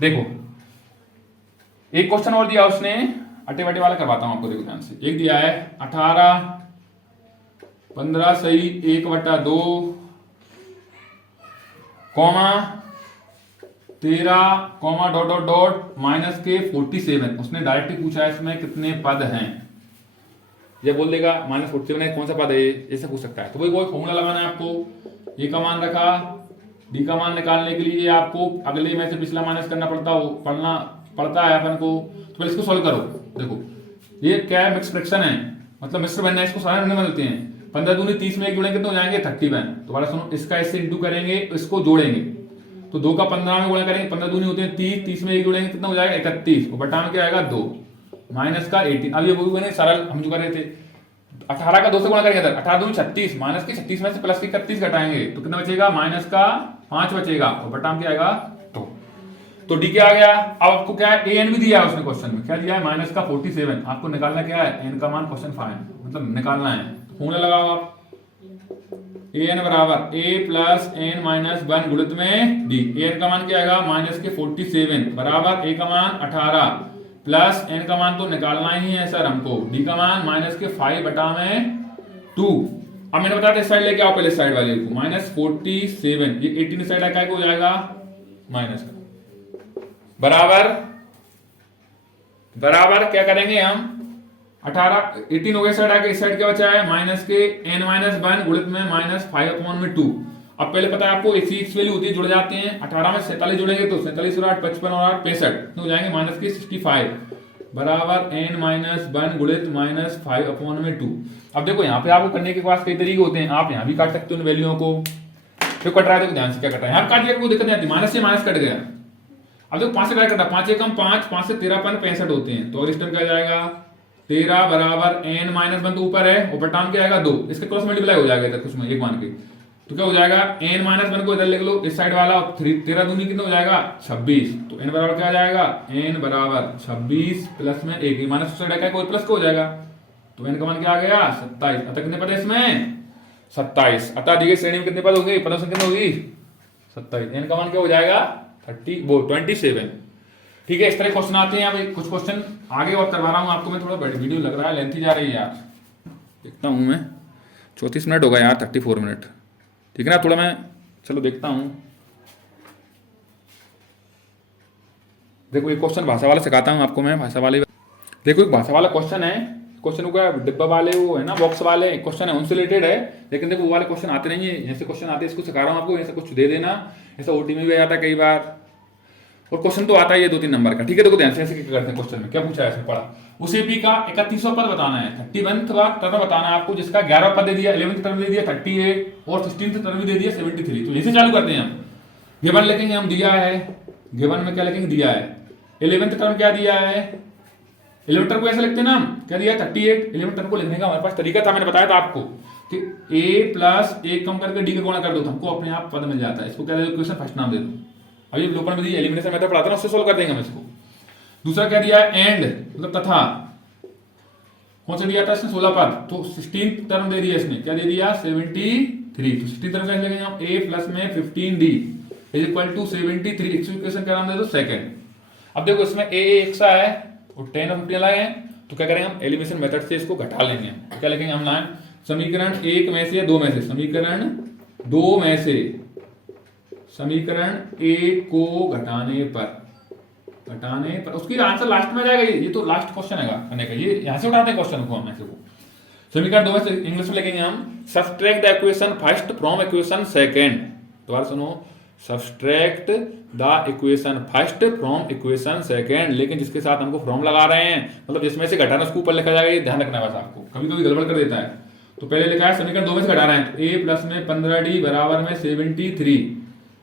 देखो, एक क्वेश्चन और दिया उसने, अटे बटे वाला करवाता हूं आपको, देखो ध्यान से। एक दिया है 18 15 सही 1/2 comma 13 comma dot dot dot minus के 47। उसने डायरेक्ट ही पूछा है इसमें कितने पद हैं, ये बोल देगा माइनस 47 है कौन सा पद है, ऐसे पूछ सकता है। तो वही फॉर्मूला लगाना है आपको, ए का मान रखा, डी का मान निकालने के लिए आपको अगले में से पिछला माइनस करना पड़ता है अपन को। तो पहले इसको सॉल्व करो। देखो ये क्या है, मिक्स फ्रैक्शन है, मतलब मिश्र भिन्न है, इसको सारे में बदलते हैं। 15 दूनी 30 में एक जोड़ेंगे कितने हो जाएंगे 31। तो वाला सुनो, इसका इससे इंटू करेंगे, इसको जोड़ेंगे तो 2 का 15 में गुणा करेंगे, 15 दूनी होते हैं 30, 30 में एक जोड़ेंगे कितना हो जाएगा 31, और बटा में क्या आएगा 2 माइनस का 18। अब ये वो मैंने सरल हम जो कर रहे थे, 18 का 2 से गुणा करेंगे, 18 दूनी 36, माइनस के 36 में से प्लस के 31 घटाएंगे तो कितना बचेगा माइनस का 5 बचेगा, और बटा में क्या आएगा 2। तो डी क्या आ गया। अब आपको क्या है, ए एन भी दिया है उसने क्वेश्चन में, क्या दिया है माइनस का 47। आपको निकालना क्या है, एन का मान क्वेश्चन फाइंड, मतलब निकालना है। फॉर्मूला लगाओ आप, ए एन बराबर ए प्लस एन माइनस 1 गुणित में डी। ए एन का मान क्या आएगा माइनस के 47 बराबर ए का मान 18 प्लस एन का मान तो निकालना ही है सर हमको, डी का मान माइनस के 5 बटा में 2। अब मैंने बताया इस साइड लेके आओ पहले साइड वाले को, माइनस 47, ये 18 साइड आकर हो जाएगा माइनस का बराबर क्या करेंगे हम 18 हो गए साइड आके, इस साइड क्या बचा है माइनस के n माइनस 1 गुणित में माइनस 5 अपॉन में 2। अब पहले पता है आपको एक्स वैल्यू होती है, जुड़ जाते हैं। 18 में 47 जुड़ेंगे तो 47 और 8 55 और 8 65, तो हो जाएंगे माइनस के 65 बराबर n माइनस 1 गुणित माइनस 5 अपॉन में 2। अब देखो यहाँ पे आपको करने के पास कई तरीके होते हैं, आप यहाँ भी काट सकते हो उन वैल्यूओं को। जो कट रहा है देखो ध्यान से क्या कट रहा है, यहाँ काट दिया कोई दिक्कत नहीं आती, माइनस से माइनस कट गया। अब देखो 5 से क्या करता है, 5 एकम 5, 5 से 13 65 होते हैं, तो इस टाइम क्या जाएगा 13 बराबर n माइनस 1 तो ऊपर है, ऊपर टाइम क्या आएगा 2, इसके क्रॉस मल्टीप्लाई हो जाएगा इधर कुछ में एक मान के, तो क्या हो जाएगा n माइनस 1 को इधर लिख लो इस साइड वाला, 13 दूनी कितना हो जाएगा 26, तो n बराबर क्या आ जाएगा n बराबर 26 प्लस में 1 माइनस साइड का कोई प्लस को हो जाएगा, तो n का मान क्या आ गया 27। अतः कितने पद है इसमें 27। अतः दी गई श्रेणी में कितने पद होंगे, पदों संख्या होगी 27, n का मान क्या हो जाएगा 27। ठीक है, इस तरह क्वेश्चन आते हैं। अब कुछ क्वेश्चन आगे और करवा रहा हूँ आपको मैं, थोड़ा बड़ी वीडियो लग रहा है, लेंथी जा रही है यार, देखता हूँ मैं 34 मिनट होगा यार, 34 मिनट, ठीक है ना। थोड़ा मैं चलो देखता हूँ। देखो एक क्वेश्चन भाषा वाला सिखाता हूँ आपको मैं, भाषा वाले। देखो एक भाषा वाला क्वेश्चन है, क्वेश्चन का डिब्बा वाले वो है ना बॉक्स वाले क्वेश्चन है, उनसे रिलेटेड है, लेकिन देखो वो वाले क्वेश्चन आते नहीं है, जैसे क्वेश्चन आते हैं इसको सिखा रहा हूँ आपको, ऐसा कुछ दे देना, ऐसा ओटी में भी आ जाता है कई बार, और क्वेश्चन तो आता ही है 2-3 नंबर का। ठीक है, देखो ध्यान से ऐसे क्या करते हैं, क्वेश्चन में क्या पूछा है इसमें, पढ़ा उसे पी का 31वां पद बताना है, 31वां टर्म बताना है आपको, जिसका 11वां पद दे दिया, 11th टर्म दे दिया 38 और 16th टर्म भी दे दिया 73। तो इसे चालू करते हैं हम, गिवन लिखेंगे हम, दिया है गिवन में क्या लिखेंगे, दिया है। 11th टर्म क्या दिया है, 11th टर्म को ऐसे लिखते हैं ना हम, क्या दिया है 38। 11th टर्म को लिखने का हमारे पास तरीका था, मैंने बताया था आपको कि a प्लस एक कम करके d का गुणा कर दो तो हमको अपने आप पद मिल जाता है। इसको क्या दे दो, इक्वेशन फर्स्ट नाम दे दो। अभी लोकल में दिया एलिमिनेशन मेथड पढ़ाते ना, उससे सोल्व कर देंगे हम इसको। दूसरा क्या दिया है, एंड मतलब तथा, कौन सा दिया था इसने, 16 पद, तो 16 टर्म दे दिया इसने, क्या दे दिया 73। तो 16 टर्म कैसे लगेंगे हम, a प्लस में 15d is equal to 73। Equation का नाम दे दो सेकंड। अब देखो इसमें a एक सा है और 10 और 15 लाए हैं, तो क्या करेंगे हम एलिमिनेशन मेथड से इसको घटा लेंगे। तो क्या लिखेंगे हम लाइन, समीकरण 1 में से या 2 में से, समीकरण 2 में से समीकरण 1 को घटाने पर उसकी आंसर लास्ट में आ जाएगा। ये तो लास्ट क्वेश्चन है करने का, ये यहां से उठाते हैं क्वेश्चन को हम ऐसे को। समीकरण 2 में से इंग्लिश में लिखेंगे हम, subtract the equation first from equation second. दोबारा सुनो, subtract the equation first from equation second, लेकिन जिसके साथ हमको फ्रॉम लगा रहे हैं, मतलब जिसमें से घटाना उसको ऊपर लिखा जाएगा, ये ध्यान रखना है बस आपको, कभी कभी गड़बड़ कर देता है। तो पहले लिखा है समीकरण 2 में से घटा रहे हैं, तो a प्लस में 15d बराबर में 73।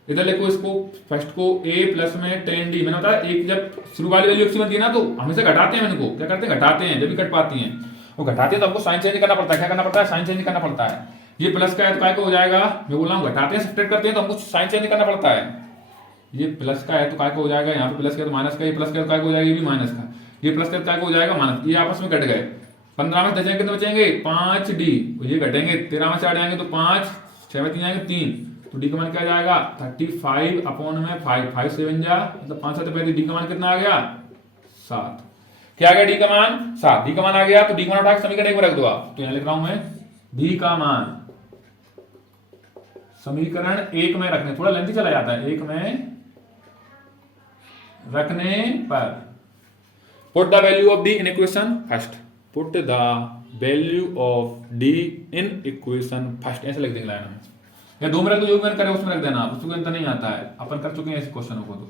इधर लिखो इसको फर्स्ट को a प्लस में 10d। मैंने बताया एक जब शुरू वाली वैल्यू एक्सी बनती है ना तो हमेशा घटाते हैं, इनको क्या करते हैं, घटाते हैं, जब भी कट पाती हैं वो घटाते हैं तो हमको साइन चेंज करना पड़ता है। क्या करना पड़ता है, साइन चेंज करना पड़ता है। ये प्लस का है तो काय को हो जाएगा, मैं बोल रहा हूँ घटाते हैं सब्ट्रैक्ट करते हैं तो हमको साइन चेंज करना पड़ता है। ये प्लस का है तो काय को हो जाएगा, यहाँ पे प्लस का तो माइनस का, ये प्लस का तो काय को हो जाएगा, ये भी माइनस का, ये प्लस का तो काय को हो जाएगा माइनस। ये आपस में कट गए, 15 में बचेंगे कितने बचेंगे 5d, ये घटेंगे 13 में से 8 जाएंगे तो 5, 6 में 3 जाएंगे 3, तो डी का मान क्या जाएगा 35 अपॉन में 5, 5 7 जा मतलब 5 7 पैंतीस, डी का मान कितना आ गया 7। क्या आ गया डी का मान 7, डी का मान आ गया तो डी का मान उठा के समीकरण 1 में रख दो आप। तो यहां लिख रहा हूं मैं डी का मान समीकरण 1 में रखने, थोड़ा लेंथी चला जाता है, 1 में रखने पर put the value of D in equation first, put the value of D in equation first, ऐसे लिख देंगे लाइन में, या 2 में रख दो, जो मैंने करे उसमें रख देना, उसको अंतर नहीं आता है, अपन कर चुके हैं इस क्वेश्चन को। तो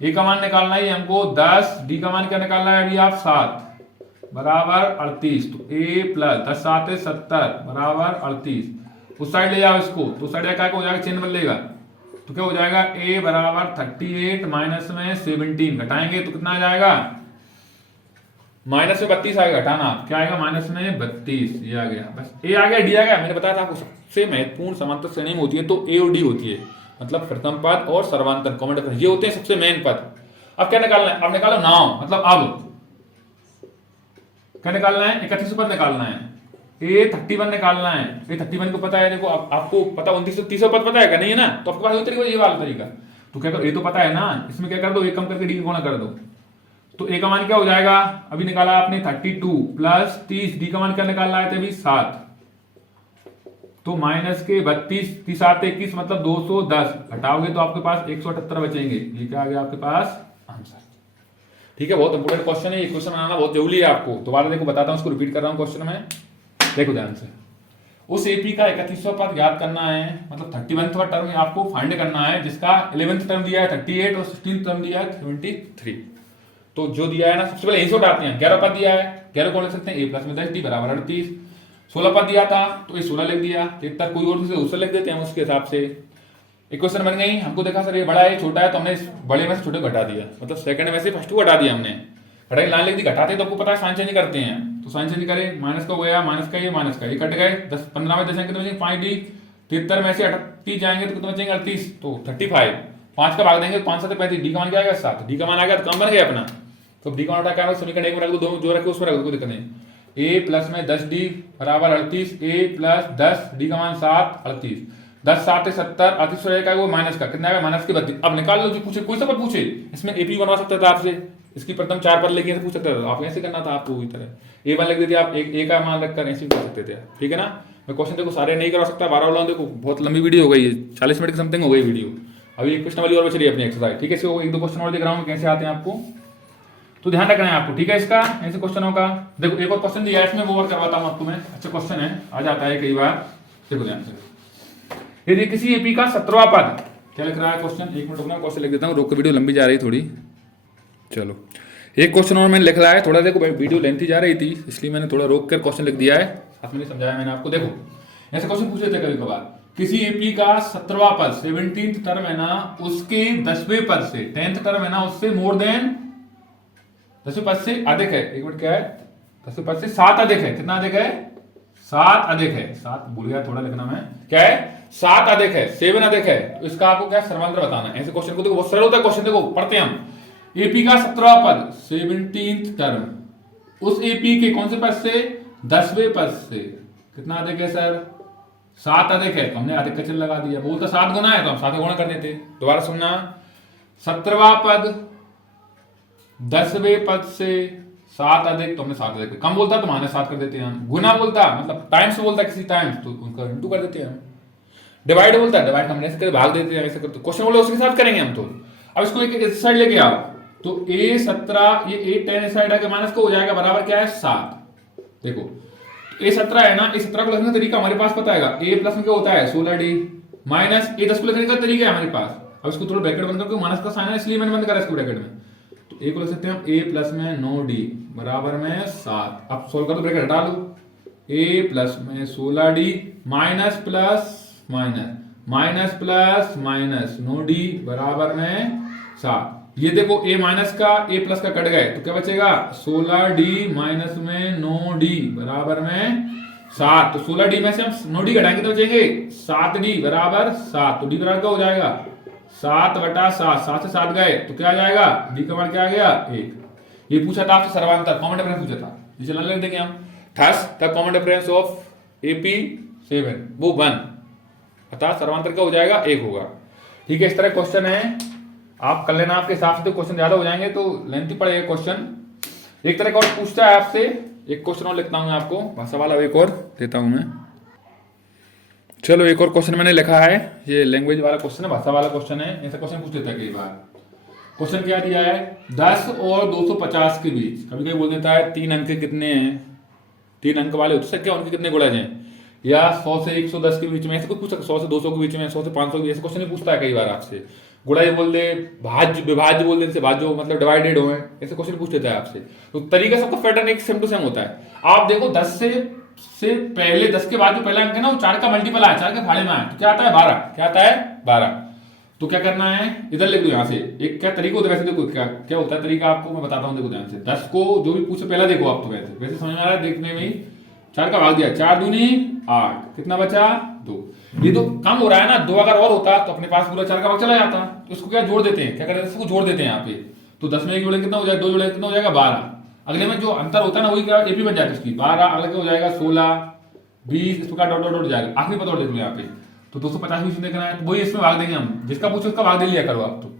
ए का मान निकालना है हमको 10, डी का मान क्या निकालना है अभी आप 7 बराबर 38, तो a प्लस 10 7 70 बराबर 38। उस साइड ले जाओ इसको, तो उस साइड क्या हो जाएगा, चिन्ह बदलेगा, तो क्या हो जाएगा a बराबर 38 माइनस में 17, घटाएंगे तो कितना आ जाएगा, माइनस में 32 आएगा, घटाना क्या आएगा माइनस में 32, ये आ गया, बस a आ गया, d आ गया। मैंने बताया था आपको सबसे महत्वपूर्ण समांतर श्रेणी में होती है तो a और d होती है, मतलब प्रथम पद और सर्वांतर कॉमन डिफरेंस, ये होते हैं सबसे मेन पद। अब क्या निकालना है, अब निकालो नाउ, मतलब अब क्या निकालना है, 31 पद निकालना है, a 31 निकालना है। a 31 को पता है, देखो आपको पता 29 30 पद पता है क्या, नहीं है ना, तो आपके पास तरीका ये वाला तरीका, तो क्या करो, a तो पता है ना, इसमें क्या कर दो, 1 कम करके d का गुणा कर दो, तो a का मान क्या हो जाएगा, अभी निकाला आपने 32 प्लस 30, d का मान क्या निकालना है अभी 7, तो माइनस के 32 30 7 21 मतलब 210, घटाओगे तो आपके पास 178 बचेंगे, ये क्या आ गया आपके पास आंसर। ठीक है, बहुत इंपोर्टेंट क्वेश्चन है, ये क्वेश्चन बनाना बहुत जरूरी है आपको। दोबारा देखो बताता हूँ, उसको रिपीट कर रहा हूँ क्वेश्चन में, देखो ध्यान से। उस एपी का 31वां पद ज्ञात करना है, मतलब 31वां टर्म आपको फाइंड करना है, जिसका 11th टर्म दिया है 38 और 16th टर्म दिया है 73। तो जो दिया है ना, सबसे पहले यही से उठाते हैं, 11 पद दिया है, 11 को लिख सकते हैं a प्लस में 10d बराबर 38। 16 पद दिया था तो ये 16 लिख दिया, इतना कोई और दूसरा लिख देते हैं उसके हिसाब से। इक्वेशन बन गई, हमको देखा सर ये बड़ा है छोटा है, तो हमने बड़े में से छोटे घटा दिया, मतलब सेकंड में से फर्स्ट को घटा दिया हमने, घटाई लाइन लिख दी, घटाते तो आपको पता है साइन चेंज करते हैं, तो साइन चेंज करें, माइनस का हो गया, माइनस का ये कट गए, 10 15 में 10 कितने बचेंगे 5d, 73 में से 38 जाएंगे तो कितने बचेंगे 38, तो 35, 5 का भाग देंगे तो 5 7 35, डी का मान क्या आएगा 7, डी का मान आ गया तो काम बन गया अपना। तो डी का मान उठा क्या समीकरण 1 में रख दो, दो जो रखे उसमें रख दो, कोई दिक्कत नहीं। a प्लस में 10d बराबर 38, a प्लस 10 d का मान 7 38, 10 7 70 38 रहेगा वो माइनस का कितना आएगा माइनस के 32। अब निकाल लो, जो पूछे कोई सा पद पूछे, इसमें एपी बनवा सकता था आपसे, इसकी प्रथम 4 पद लेके पूछ सकता था, आप ऐसे करना था आपको इस तरह a1 लिख देते आप, a का मान रखकर ऐसे कर सकते थे, ठीक है ना। मैं क्वेश्चन देखो सारे नहीं करा सकता, 12 वाला देखो बहुत लंबी वीडियो हो गई है, 40 मिनट की समथिंग हो गई वीडियो। अभी एक क्वेश्चन वाली और बच रही है अपनी एक्सरसाइज, ठीक है, इसको 1 2 क्वेश्चन और दिख रहा हूँ कैसे आते हैं आपको, तो ध्यान रखना है आपको, ठीक है। इसका ऐसे क्वेश्चनों का देखो, एक और क्वेश्चन दिया है इसमें, वो और करवाता हूं आपको मैं, अच्छा क्वेश्चन है, आ जाता है कई बार, देखो ध्यान से। यदि किसी एपी का 17वां पद, क्या लिख रहा है क्वेश्चन, 1 मिनट रुकना, क्वेश्चन लिख देता हूं, रोक के वीडियो लंबी जा रही थोड़ी, चलो एक क्वेश्चन और मैंने लिख रहा है, थोड़ा देखो वीडियो लेंथी जा रही थी इसलिए मैंने थोड़ा रोक कर क्वेश्चन लिख दिया है, आपने समझाया मैंने आपको। देखो ऐसे क्वेश्चन पूछे थे कभी कभार किसी एपी का 17वां पद 17th टर्म है ना उसके 10वें पद से 10th टर्म है ना उससे मोर देन 10वें पद से अधिक है। एक मिनट, क्या है? 10वें पद से 7 अधिक है। कितना अधिक है? 7 अधिक है। 7 भूल गया थोड़ा लिखना मैं। क्या है? 7 अधिक है, 7 अधिक है। तो इसका आपको क्या सर्वांतर बताना है। ऐसे क्वेश्चन को देखो बहुत सरल होता है क्वेश्चन। देखो पढ़ते हैं हम। एपी का 17वां पद 17th टर्म उस एपी के कौन से पद से? 10वें पद से। कितना अधिक है सर? 7 अधिक है। तो हमने अधिक का चिन्ह लगा दिया। बोलता 7 गुना है तो हम 7 गुना कर देते। दोबारा सुनना, 17वां पद 10वें पद से 7 अधिक तो हमने 7 अधिक। कम बोलता तो माइनस 7 कर देते हैं हम। गुना बोलता मतलब टाइम्स बोलता किसी टाइम्स तो उनका इंटू कर देते हैं हम। डिवाइड बोलता है, डिवाइड हमने ऐसे करके भाग देते हैं। ऐसे करते क्वेश्चन बोले उसके साथ करेंगे हम। तो अब इसको एक इस साइड लेके आओ तो A17 ये A10 इस साइड आके माइनस को हो जाएगा बराबर क्या है? 7। देखो A17 है ना, A17 को लिखने का तरीका हमारे पास पता है। A प्लस में क्या होता है? 16D माइनस A10 को लिखने का तरीका है हमारे पास। अब इसको थोड़ा ब्रैकेट बंद करके माइनस का साइन है इसलिए मैंने बंद करा इसको ब्रैकेट में। तो A को लिख सकते हैं हम A प्लस में 9D बराबर में 7। अब सोल्व कर दो, ब्रैकेट हटा लो। A प्लस में 16D minus plus minus minus plus minus 9D बराबर में 7। ये देखो A माइनस का A प्लस का कट गए तो क्या बचेगा? 16D माइनस में 9D बराबर में 7। तो 16D में से हम 9D घटाएंगे तो बचेंगे 7D बराबर 7। तो D बराबर क्या हो जाएगा? 7 बटा 7। 7 से 7 गए तो क्या आ जाएगा? D का मान क्या आ गया? 1। ये पूछा था आपसे सर्वांतर कॉमन डिफरेंस पूछा था। ये चला लिख देंगे हम। Thus the common difference of AP7 वो 1, अतः सर्वांतर क्या हो जाएगा? 1 होगा। ठीक है, इस तरह क्वेश्चन है, आप कर लेना आपके हिसाब से। तो क्वेश्चन ज्यादा हो जाएंगे तो लेंथी पड़ेगा क्वेश्चन। एक तरह का और पूछता है आपसे, एक क्वेश्चन और लिखता हूं मैं आपको, भाषा वाला एक और देता हूं मैं। चलो एक और क्वेश्चन मैंने लिखा है, ये लैंग्वेज वाला क्वेश्चन है, भाषा वाला क्वेश्चन है। ऐसा क्वेश्चन पूछ लेता है कई बार। क्वेश्चन क्या दिया है? 10 और 250 के बीच कभी कभी बोल देता है 3 अंक कितने हैं? 3 अंक वाले होते क्या उनके कितने गुणज हैं? या 100 से 110 के बीच में ऐसे कुछ पूछ सकता है। 100 से 200 के बीच में, 100 से 500 के बीच, ऐसे क्वेश्चन नहीं पूछता है कई बार आपसे। गुणाज बोल दे, भाज्य विभाज्य बोल दे, भाज्य मतलब डिवाइडेड हो, ऐसे क्वेश्चन पूछ लेता है आपसे। तो तरीका सबका पैटर्न एक सेम टू सेम होता है। आप देखो 10 से पहले 10 के बाद जो पहला अंक है ना वो 4 का मल्टीपल है, 4 के फाड़े में है तो क्या आता है? 12। क्या आता है? 12। तो क्या करना है? इधर लिख दो यहाँ से। एक क्या तरीका होता है वैसे, देखो क्या क्या होता है तरीका आपको मैं बताता हूँ। देखो ध्यान से, 10 को जो भी पूछे पहला देखो आप। तो वैसे समझ में आ रहा है देखने में ही। 4 का भाग दिया, 4 दूनी 8, कितना बचा? 2। ये तो कम हो रहा है ना, 2 अगर और होता तो अपने पास पूरा 4 का भाग चला जाता। तो इसको क्या जोड़ देते हैं, क्या करते हैं? इसको जोड़ देते हैं यहाँ पे। तो 10 में 1 जोड़े कितना हो जाएगा? 2 जोड़े कितना हो जाएगा? 12। अगले में जो अंतर होता है ना वही क्या एपी बन जाता है उसकी। 12 अगले क्या हो जाएगा? 16, 20, इस प्रकार डॉट डॉट डॉट जाएगा। आखिरी पता देख लो यहाँ पे। तो 250 बीच देखना है तो वही इसमें भाग देंगे हम। जिसका पूछो उसका भाग दे लिया करो आप। तो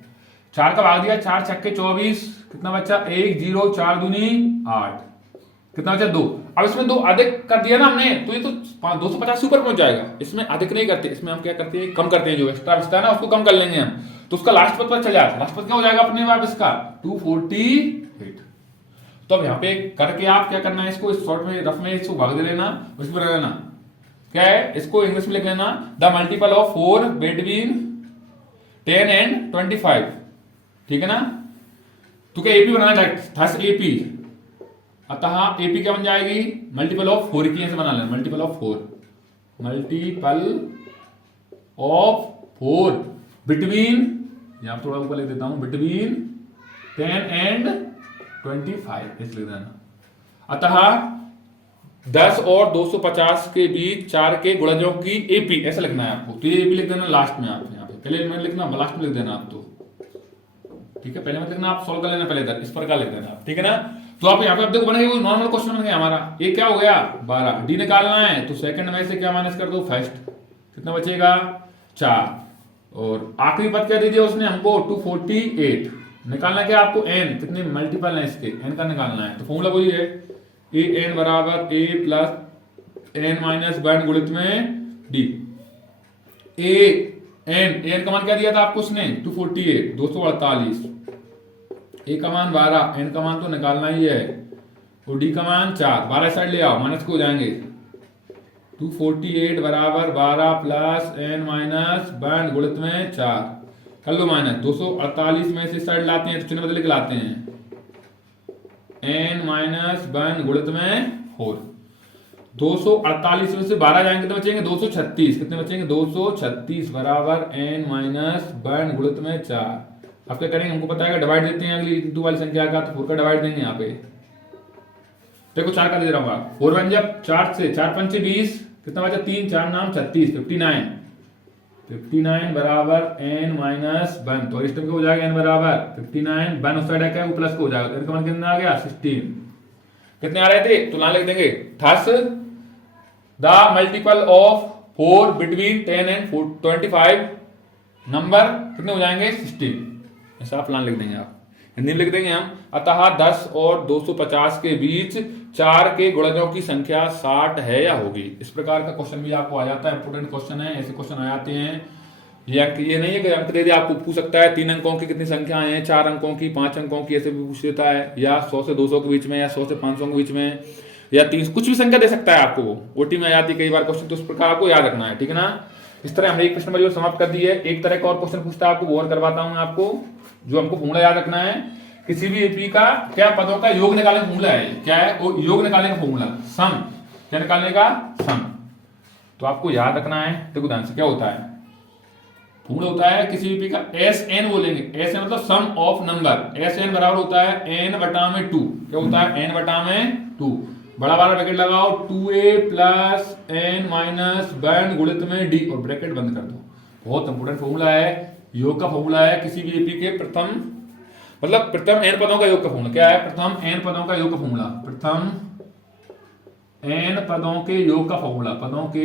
4 का भाग दिया, 4 छक्के 24, कितना बचा? 1 0, 4 दूनी 8, कितना बचा? 2। अब इसमें 2 अधिक कर दिया ना हमने तो ये तो 250 से ऊपर पहुंच जाएगा। इसमें अधिक नहीं करते, इसमें हम क्या करते हैं? कम करते हैं। जो एक्स्ट्रा बचता है ना उसको कम कर लेंगे हम। तो उसका लास्ट पद पर चल जाता है। लास्ट पद क्या हो जाएगा अपने आप? इसका 248। तो अब यहाँ पे करके आप क्या करना है? इसको इस शॉर्ट में रफ में इसको भाग दे लेना, उसमें बना लेना। क्या है? इसको इंग्लिश में लिख लेना, the multiple of 4 between 10 and 25। ठीक है ना? तो क्या एपी बनाना है? थस एपी, अतः एपी क्या बन जाएगी? मल्टीपल ऑफ 4 की। ऐसे बना लेना, multiple of 4, multiple of 4 between, यहां थोड़ा ऊपर लिख देता हूं, बिटवीन 10 एंड 25 ऐसे लिख देना। अतः 10 और 250 के बीच 4 के गुणजों की एपी ऐसा लिखना है आपको। तो ये एपी लिख देना लास्ट में आप। यहाँ पे पहले में लिखना, लास्ट में लिख देना आप। तो ठीक है, पहले मत लिखना, आप सोल्व कर लेना पहले इधर, इस प्रकार लिख देना आप। ठीक है ना? तो आप यहाँ पे अब देखो बन गया, नॉर्मल क्वेश्चन बन गया हमारा। ये क्या हो गया? 12। डी निकालना है तो सेकंड में से क्या माइनस कर दो? फर्स्ट, कितना बचेगा? 4। और आखिरी पद क्या दे दिया उसने हमको? 248। निकालना क्या आपको? एन, कितने मल्टीपल है इसके? एन का निकालना है। तो फॉर्मूला वही है, ए एन बराबर ए प्लस एन माइनस 1 गुणित में डी। ए एन का मान क्या दिया था आपको उसने? 248, 248। ए का मान 12, एन का मान तो निकालना ही है, और डी का मान 4। 12 साइड ले आओ, माइनस को हो जाएंगे। 248 बराबर 12 प्लस एन माइनस 1 गुणित में 4, कर लो माइनस। 248 में से साइड लाते हैं तो चिन्ह बदल के लाते हैं, n माइनस 1 गुणित में 4। 248 में से 12 जाएंगे कितने बचेंगे 236, कितने बचेंगे 236 बराबर n माइनस 1 गुणित में 4। अब क्या करेंगे, हमको पता है डिवाइड देते हैं अगली इंटू वाली संख्या का, तो 4 का डिवाइड देंगे यहाँ पे। देखो 4 का दे रहा हूँ, 4 बन जब 4 से 4 पंचे 20, कितना बचा 3 4 नाम 36, 59 बराबर n माइनस 1, तो इस टाइम हो जाएगा n बराबर 59, 1 उस साइड क्या है वो प्लस को हो जाएगा, तो इनका मान कितना आ गया 16। कितने आ रहे थे तो ला लिख देंगे, thus the multiple of 4 between 10 and 25 number कितने हो जाएंगे 16। ऐसा आप लिख देंगे, आप हिंदी में लिख देंगे हम, अतः 10 और 250 के बीच 4 के गुणजों की संख्या 60 है या होगी। इस प्रकार का क्वेश्चन भी आपको आ जाता है, इंपोर्टेंट क्वेश्चन है, ऐसे क्वेश्चन आ जाते हैं। ये नहीं है कि अंक दे दे, आपको पूछ सकता है 3 अंकों की कितनी संख्याएं हैं, 4 अंकों की, 5 अंकों की, ऐसे भी पूछ देता है, या 100 से 200 के बीच में, या 100 से 500 के बीच में, या 3 कुछ भी संख्या दे सकता है आपको, वो ओटी में आ जाती है कई बार क्वेश्चन, तो उस प्रकार आपको याद रखना है, ठीक है ना। इस तरह हमने एक प्रश्न नंबर समाप्त कर दी है। एक तरह का और क्वेश्चन पूछता है आपको, वो और करवाता हूं आपको, जो हमको फॉर्मूला याद रखना है किसी भी एपी का, क्या पदों का योग निकालने का फॉर्मूला है, क्या है वो योग निकालने का फॉर्मूला, सम, क्या निकालने का सम, तो आपको याद रखना है। देखो ध्यान से क्या होता है, फॉर्मूला होता है किसी भी का एस एन बोलेंगे, एस एन मतलब सम ऑफ नंबर, एस एन बराबर होता है एन बटा में 2, क्या होता है एन बटा में 2, बड़ा वाला ब्रैकेट लगाओ 2a प्लस एन माइनस 1 गुणित में डी और ब्रैकेट बंद कर दो। बहुत इंपोर्टेंट फॉर्मूला है, योग का फॉर्मूला है किसी भी एपी के प्रथम मतलब प्रथम एन पदों का योग का फॉर्मूला, क्या है प्रथम एन पदों का योग का फॉर्मूला, प्रथम एन पदों के योग का फॉर्मूला, पदों के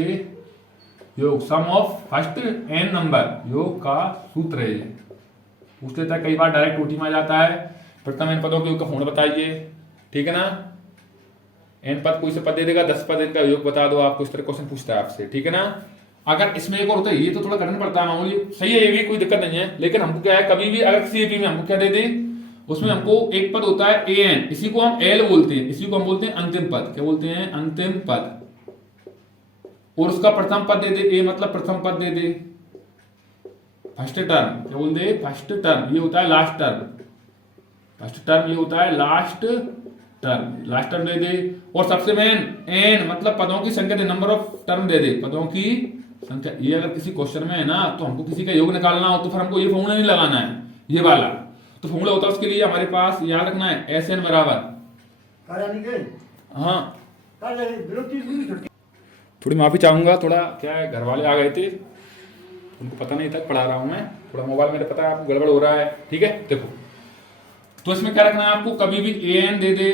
योग, सम ऑफ फर्स्ट एन नंबर, योग का सूत्र है ये। पूछ लेता है कई बार डायरेक्ट ओटी में आ जाता है, प्रथम एन पदों के योग का फॉर्मूला बताइए, ठीक है ना। एन पद कोई से पद दे देगा, 10 पद इनका योग बता दो, आपको इस तरह क्वेश्चन पूछता है आपसे, ठीक है ना। अगर इसमें एक और होता है, ये तो थोड़ा करना पड़ता है मामूली, सही है ये भी, कोई दिक्कत नहीं है, लेकिन हमको क्या है कभी भी अगर किसी एपी में हमको क्या दे दे, उसमें हमको एक पद होता है ए एन, इसी को हम एल बोलते हैं, इसी को हम बोलते हैं अंतिम पद, क्या बोलते हैं अंतिम पद, और उसका प्रथम पद दे दे, ए मतलब प्रथम पद दे दे, फर्स्ट टर्म, क्या बोल दे फर्स्ट टर्म, ये होता है लास्ट टर्म, फर्स्ट टर्म ये होता है लास्ट टर्म, लास्ट टर्म दे दे, और सबसे मेन एन मतलब पदों की संख्या दे, नंबर ऑफ टर्म दे दे, पदों की संख्या। ये अगर किसी क्वेश्चन में है ना, तो हमको किसी का योग निकालना हो तो फिर हमको ये फॉर्मूला नहीं लगाना है, ये वाला तो फॉर्मूला होता है, उसके लिए हमारे पास याद रखना है एस एन बराबर, हाँ थोड़ी माफी चाहूंगा, थोड़ा क्या है घर वाले आ गए थे, उनको पता नहीं था पढ़ा रहा हूं मैं, थोड़ा मोबाइल मेरे पता है आपको गड़बड़ हो रहा है, ठीक है। देखो तो इसमें क्या रखना है आपको, कभी भी ए एन दे दे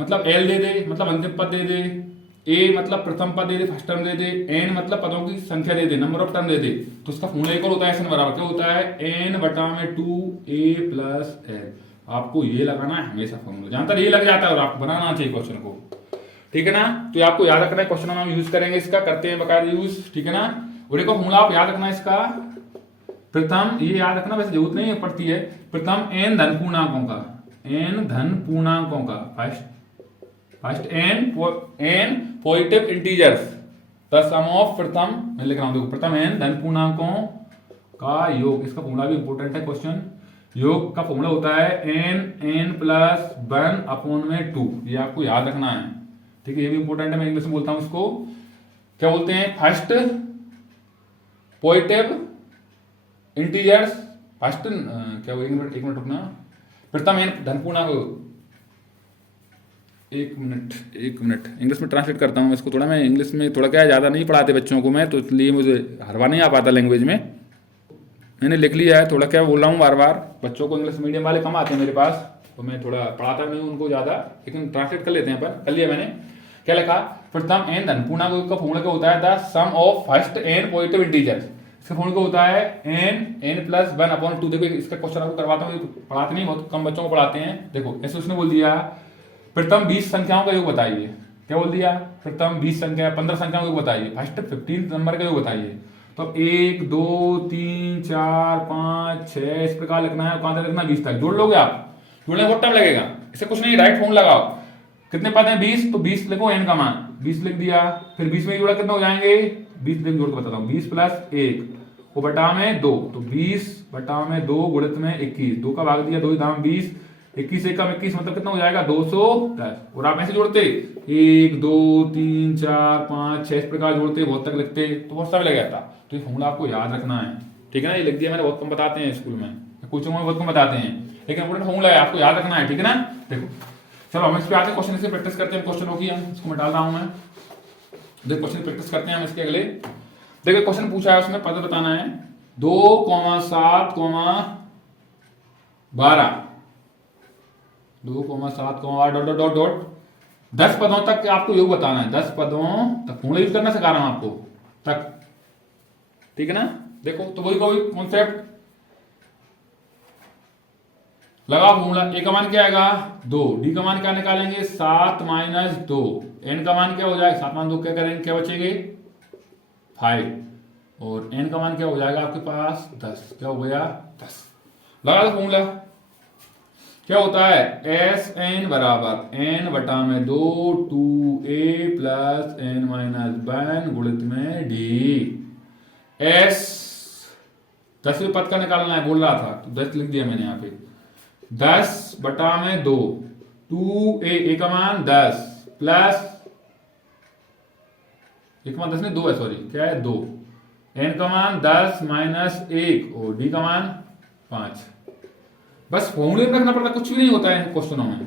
मतलब एल दे दे मतलब अंतिम पद दे दे, ए मतलब प्रथम पद दे दे फर्स्ट टर्म दे दे, एन मतलब पदों की संख्या दे दे, नंबर ऑफ टर्म दे दे, तो उसका फॉर्मूला एक और होता है एस एन बराबर, क्या होता है एन बटा में 2a प्लस एल। आपको ये लगाना है हमेशा फॉर्मूला, जहां तक ये लग जाता है और आपको बनाना चाहिए क्वेश्चन को, ठीक है ना। तो ये आपको याद रखना है, क्वेश्चन में हम यूज करेंगे इसका, करते हैं बकायदा यूज, ठीक है ना। और एक फॉर्मूला आप याद रखना इसका, प्रथम ये याद रखना, वैसे जरूरत नहीं पड़ती है, प्रथम एन धन पूर्णांकों का, एन धन पूर्णांकों का, first N positive integers, the sum of प्रथम, मैं लिख रहा हूं देखो, प्रथम एन धन पूर्णांकों का योग, इसका फॉर्मूला भी इंपॉर्टेंट है क्वेश्चन, योग का फॉर्मूला होता है एन प्लस 1 अपॉन में 2, ये आपको याद रखना है, ठीक है। ये भी इंपॉर्टेंट है, मैं इंग्लिश में बोलता हूं इसको, क्या बोलते हैं फर्स्ट पॉजिटिव इंटीजर्स, फर्स्ट क्या वो, एक मिनट रुकना, प्रथम एन धन पूर्णांक, एक मिनट इंग्लिश में ट्रांसलेट करता हूँ इसको, थोड़ा मैं इंग्लिश में थोड़ा क्या ज़्यादा नहीं पढ़ाते बच्चों को मैं, तो इसलिए मुझे हरवा नहीं आ पाता लैंग्वेज में, मैंने लिख लिया है, थोड़ा क्या बोल रहा हूँ बार बार, बच्चों को इंग्लिश मीडियम वाले कम आते हैं मेरे पास, तो मैं थोड़ा पढ़ाता नहीं हूँ उनको ज़्यादा, लेकिन ट्रांसलेट कर लेते हैं, पर कर लिया मैंने। क्या लिखा, प्रथम एन धन पूर्णांक का फॉर्मूला क्या होता है, the sum of first N positive integers, इसका फॉर्मूला होता है एन प्लस 1 अपॉन 2। देखो इसका क्वेश्चन आपको करवाता हूँ, पढ़ाते नहीं, बहुत कम बच्चों को पढ़ाते हैं। देखो ऐसे उसने बोल दिया प्रथम 20 संख्याओं का योग बताइए, क्या बोल दिया प्रथम 20 संख्या 15 संख्याओं का योग बताइए, फर्स्ट 15 नंबर का योग बताइए, तो 1 2 3 4 5 6 इस प्रकार लिखना है, कहां तक लिखना 20 तक। जोड़ लोगे आप, जोड़ने में बहुत टाइम लगेगा, इसे कुछ नहीं डायरेक्ट फॉर्मूला लगाओ, कितने पद हैं 20, तो 20 लिखो एन का मान 20 लिख दिया, फिर 20 में जोड़ा कितना हो जाएंगे 20 में जोड़ के बताता हूँ, 20 प्लस 1 वो बटा में 2, तो 20 बटा में 2 गुणित में 21, 2 का भाग दिया 2 दाम 20, 21 से कम 21 मतलब कितना हो जाएगा 210। और आप ऐसे जोड़ते 1 2 3 4 5 6 इस प्रकार जोड़ते बहुत तक लिखते तो बहुत समय लग जाता। तो ये फॉर्मूला आपको याद रखना है, ठीक है ना। ये लिख दिया मैंने, बहुत कम बताते हैं स्कूल में, कोचिंग में बहुत कम बताते हैं, लेकिन इंपोर्टेंट फॉर्मूला है, आपको याद रखना है, ठीक है ना। देखो चलो हम इस पे आते हैं, क्वेश्चन से प्रैक्टिस करते हैं। क्वेश्चन होगी हम इसको मिटा रहा हूं मैं। देखो क्वेश्चन प्रैक्टिस करते हैं हम इसके अगले। देखो क्वेश्चन पूछा है, उसमें पद बताना है 2,7,12 2,7,12 डॉट डॉट डॉट 10 पदों तक आपको योग बताना है, 10 पदों तक फॉर्मूला यूज करना सिखा रहा हूं आपको तक, ठीक है ना। देखो तो वही कॉन्सेप्ट लगा फॉर्मूला। ए का मान क्या आएगा 2, डी का मान क्या निकालेंगे 7 - 2, एन का मान क्या हो जाएगा 7 - 2 क्या करेंगे, क्या बचेंगे 5, और एन का मान क्या हो जाएगा आपके पास 10, क्या हो गया 10। लगा दो फॉर्मूला। क्या होता है एस एन बराबर एन बटा में 2 2a प्लस n माइनस 1 गुणित में डी। एस 10वें पद का निकालना है बोल रहा था, तो 10 लिख दिया मैंने यहाँ पे, 10 बटा में 2 2a का मान 10 प्लस एक मान 10 नहीं 2 है, सॉरी क्या है 2, n का मान 10 माइनस 1 और d का मान 5। बस फॉर्मूले में रखना पड़ता, कुछ भी नहीं होता है क्वेश्चनों में।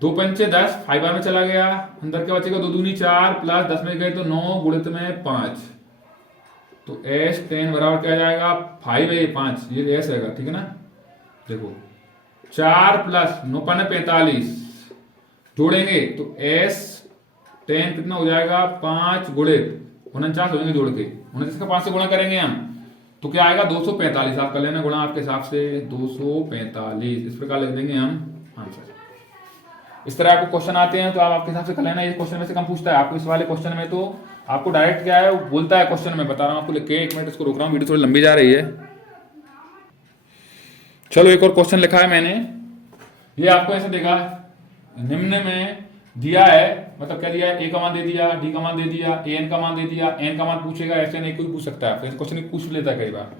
2 पंचे 10, 5 बार में चला गया, अंदर क्या बचेगा 2 दूनी 4 प्लस 10 में गए तो 9 गुणित में 5, तो एस 10 बराबर क्या जाएगा 5 है 5, ये एस रहेगा, ठीक है ना। देखो 4 प्लस 9 पाने 45 जोड़ेंगे तो एस 10 कितना हो जाएगा 5 गुणित 49 हो जाएंगे जोड़ के, 49 का 5 से गुणा करेंगे हम तो क्या आएगा 245, आप कर लेना गुणा आपके हिसाब से 245, इस प्रकार लिख देंगे हम आंसर। इस तरह आपको क्वेश्चन आते हैं तो आप आपके हिसाब से कर लेना। ये क्वेश्चन में से कम पूछता है आपको, इस वाले क्वेश्चन में तो आपको डायरेक्ट क्या है वो बोलता है क्वेश्चन में, बता रहा हूं आपको लिख के। 1 मिनट इसको रोक रहा हूँ, वीडियो थोड़ी लंबी जा रही है। चलो एक और क्वेश्चन लिखा है मैंने, ये आपको ऐसे देगा निम्न में दिया है, मतलब क्या दिया है ए का मान दे दिया, डी का मान दे दिया, एन का मान दे दिया, एन का मान पूछेगा, ऐसे नहीं कोई पूछ सकता है, क्वेश्चन पूछ लेता है कई बार।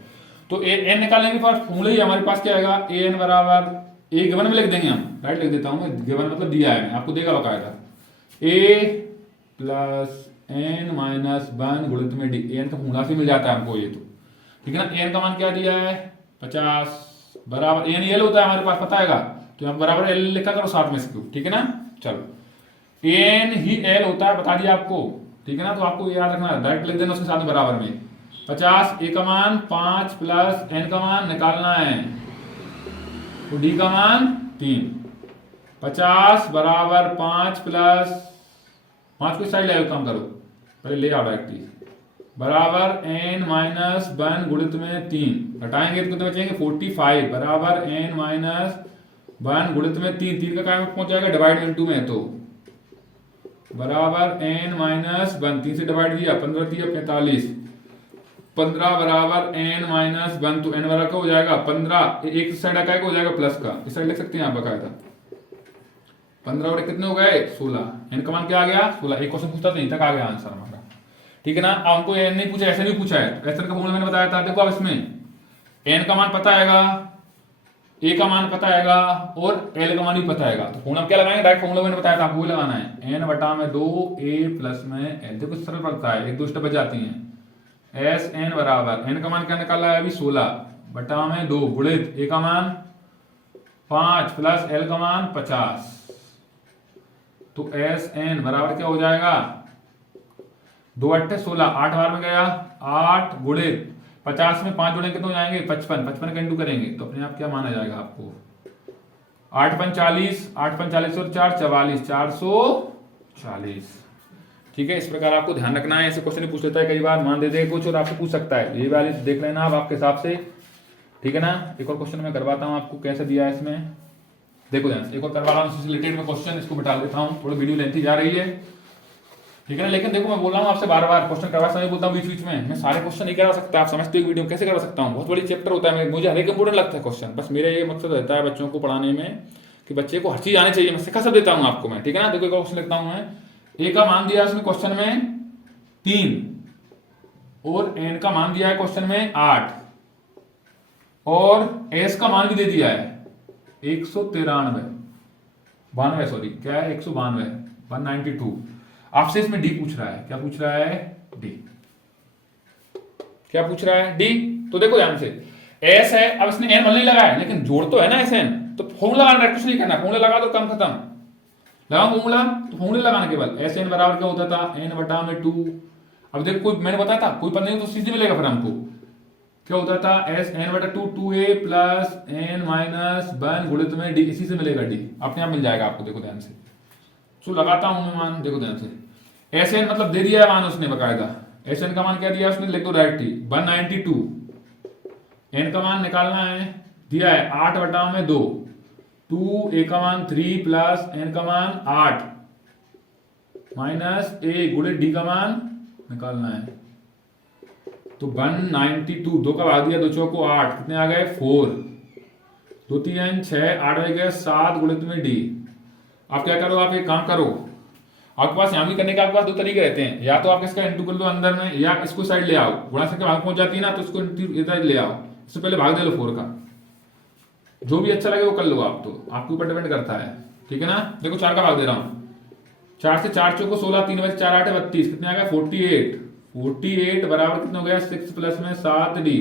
तो एन निकालने के बाद फॉर्मूला ही हमारे पास क्या आएगा ए एन बराबर ए गिवन में लिख देंगे हम, राइट लिख देता हूं मैं, गिवन मतलब दिया है आपको, देगा बकायदा ए प्लस एन माइनस 1 गुणित में डी, एन का फॉर्मूला से मिल जाता है हमको ये, तो ठीक है ना। एन का मान क्या दिया है 50 बराबर एन एल होता है हमारे पास पता है, तो यहाँ बराबर एल लिखा करो साथ में इसको, ठीक है ना। चलो एन ही एल होता है बता दिया आपको, ठीक है ना, तो आपको याद रखना है, डायरेक्ट लिख देना उसके साथ बराबर में 50, ए का मान 5 प्लस एन का मान निकालना है तो डी का मान 3, 50 बराबर 5 प्लस 5 को साइड ले काम करो, पहले ले आओ डायरेक्ट बराबर एन माइनस 1 गुणित में 3, हटाएंगे तो कितने बचेंगे 45 बराबर एन माइनस 1 गुणित में 3, 3 का क्या पहुंच जाएगा डिवाइड इनटू में, तो बराबर एन माइनस 1, 3 से डिवाइड दिया 15 दिया 45, 15 बराबर एन माइनस 1, तो एन बराबर क्या हो जाएगा 15, एक साइड का हो जाएगा प्लस का, इस साइड लिख सकते हैं आप बकायदा, 15 और कितने हो गए 16, एन का मान क्या आ गया 16। एक क्वेश्चन पूछता नहीं तक आ गया आंसर हमारा, ठीक है ना। अब हमको एन नहीं पूछा, ऐसे नहीं पूछा है, ऐसे का फॉर्मूला मैंने बताया था। देखो अब इसमें एन का मान पता आएगा, ए का मान पता आएगा और एल का मान भी पता आएगा, तो फॉर्मूला क्या लगाएंगे डायरेक्ट फॉर्मूला मैंने बताया था आपको, वो लगाना है एन बटा में 2 ए प्लस में एल। देखो सरल पड़ता है, एक दो स्टेप बच जाती हैं। एस एन बराबर एन का मान क्या निकाला है अभी 16 बटा में 2 गुणित ए का मान 5 प्लस एल का मान 50, तो एस एन बराबर क्या हो जाएगा 2 8 16, 8 बार में गया 8 गुणित 50 में 5 जोड़ेंगे कितने हो जाएंगे 55, 55 का इंटू करेंगे तो अपने आप क्या माना जाएगा आपको 8 5 40, 8 5 40 और 4 44, 440, ठीक है। इस प्रकार आपको ध्यान रखना है, ऐसे क्वेश्चन पूछ लेता है कई बार, मान दे दे कुछ और आपको पूछ सकता है, ये वाली देख लेना आप आपके हिसाब से, ठीक है ना। एक और क्वेश्चन मैं करवाता हूँ आपको कैसे दिया है इसमें, देखो ध्यान एक और करवा रहा हूँ रिलेटेड में क्वेश्चन, इसको बिठा देता हूँ, थोड़ी वीडियो लेंथी जा रही है, ठीक है ना। लेकिन देखो मैं बोल रहा हूँ आपसे बार बार क्वेश्चन करवा समय बोलता हूँ बीच बीच में, मैं सारे क्वेश्चन नहीं करा सकता, आप समझते हो वीडियो कैसे करवा सकता हूँ, बहुत बड़ी चैप्टर होता है, मुझे हर एक इंपोर्टेंट लगता है क्वेश्चन, बस मेरा ये मकसद रहता है बच्चों को पढ़ाने में कि बच्चे को हर चीज आनी चाहिए, मैं सिखा सब देता हूँ आपको मैं, ठीक है ना। देखो एक क्वेश्चन लिखता हूँ मैं, ए का मान दिया उसमें क्वेश्चन में 3 और एन का मान दिया है क्वेश्चन में 8 और एस का मान भी दे दिया है 193, 92, सॉरी क्या है 192, 192। आपसे इसमें डी पूछ रहा है, क्या पूछ रहा है? डी। क्या पूछ रहा है? डी। तो देखो ध्यान से, एस है, अब इसने एन नहीं लगाया लेकिन जोड़ तो है ना एस एन, तो फॉर्मूला लगाना, कुछ नहीं करना, फॉर्मूला लगा तो काम खत्म। लगाओ फॉर्मूला, तो फॉर्मूला लगाना केवल एस एन बराबर क्या होता था? एन बटा में 2। अब देखो कोई मैंने बताया था कोई पद नहीं तो सीधे मिलेगा फिर हमको, क्या होता था? एस एन बटा 2 2a प्लस एन माइनस 1 गुणित में डी, इसी से मिलेगा डी, अपने आप मिल जाएगा आपको। देखो ध्यान से, तो लगाता हूं मैं मान, देखो ध्यान से, एस एन मतलब दे दिया है मान उसने बकायदा, एस एन का मान क्या दिया उसने, लिख दो डायरेक्ट ही 192। एन का मान निकालना है, दिया है 8 बटा में 2, 2a का मान 3 प्लस एन का मान 8 माइनस ए गुणित डी का मान निकालना है। तो 192, 2 का भाग दिया, 2 चौको 8, कितने आ गए? 4, 2 3 6, 8 बज गए 7 गुणित में डी। आप क्या करो, आप एक काम करो, आपके पास यहाँ भी करने के आपके पास दो तरीके रहते हैं, या तो आप इसका इंटू कर लो अंदर में, या इसको साइड ले आओ, गुणा से भाग पहुंच जाती है ना, तो इसको इधर ले आओ, इससे पहले भाग दे लो 4 का, जो भी अच्छा लगे वो कर लो आप, तो आपके ऊपर डिपेंड करता है, ठीक है ना। देखो 4 का भाग दे रहा हूँ, 4 से 4 चौको 16, 3 बजे 4 8 32, कितने आ गया? 48, 48 बराबर कितना हो गया? 6 प्लस में 7 डी,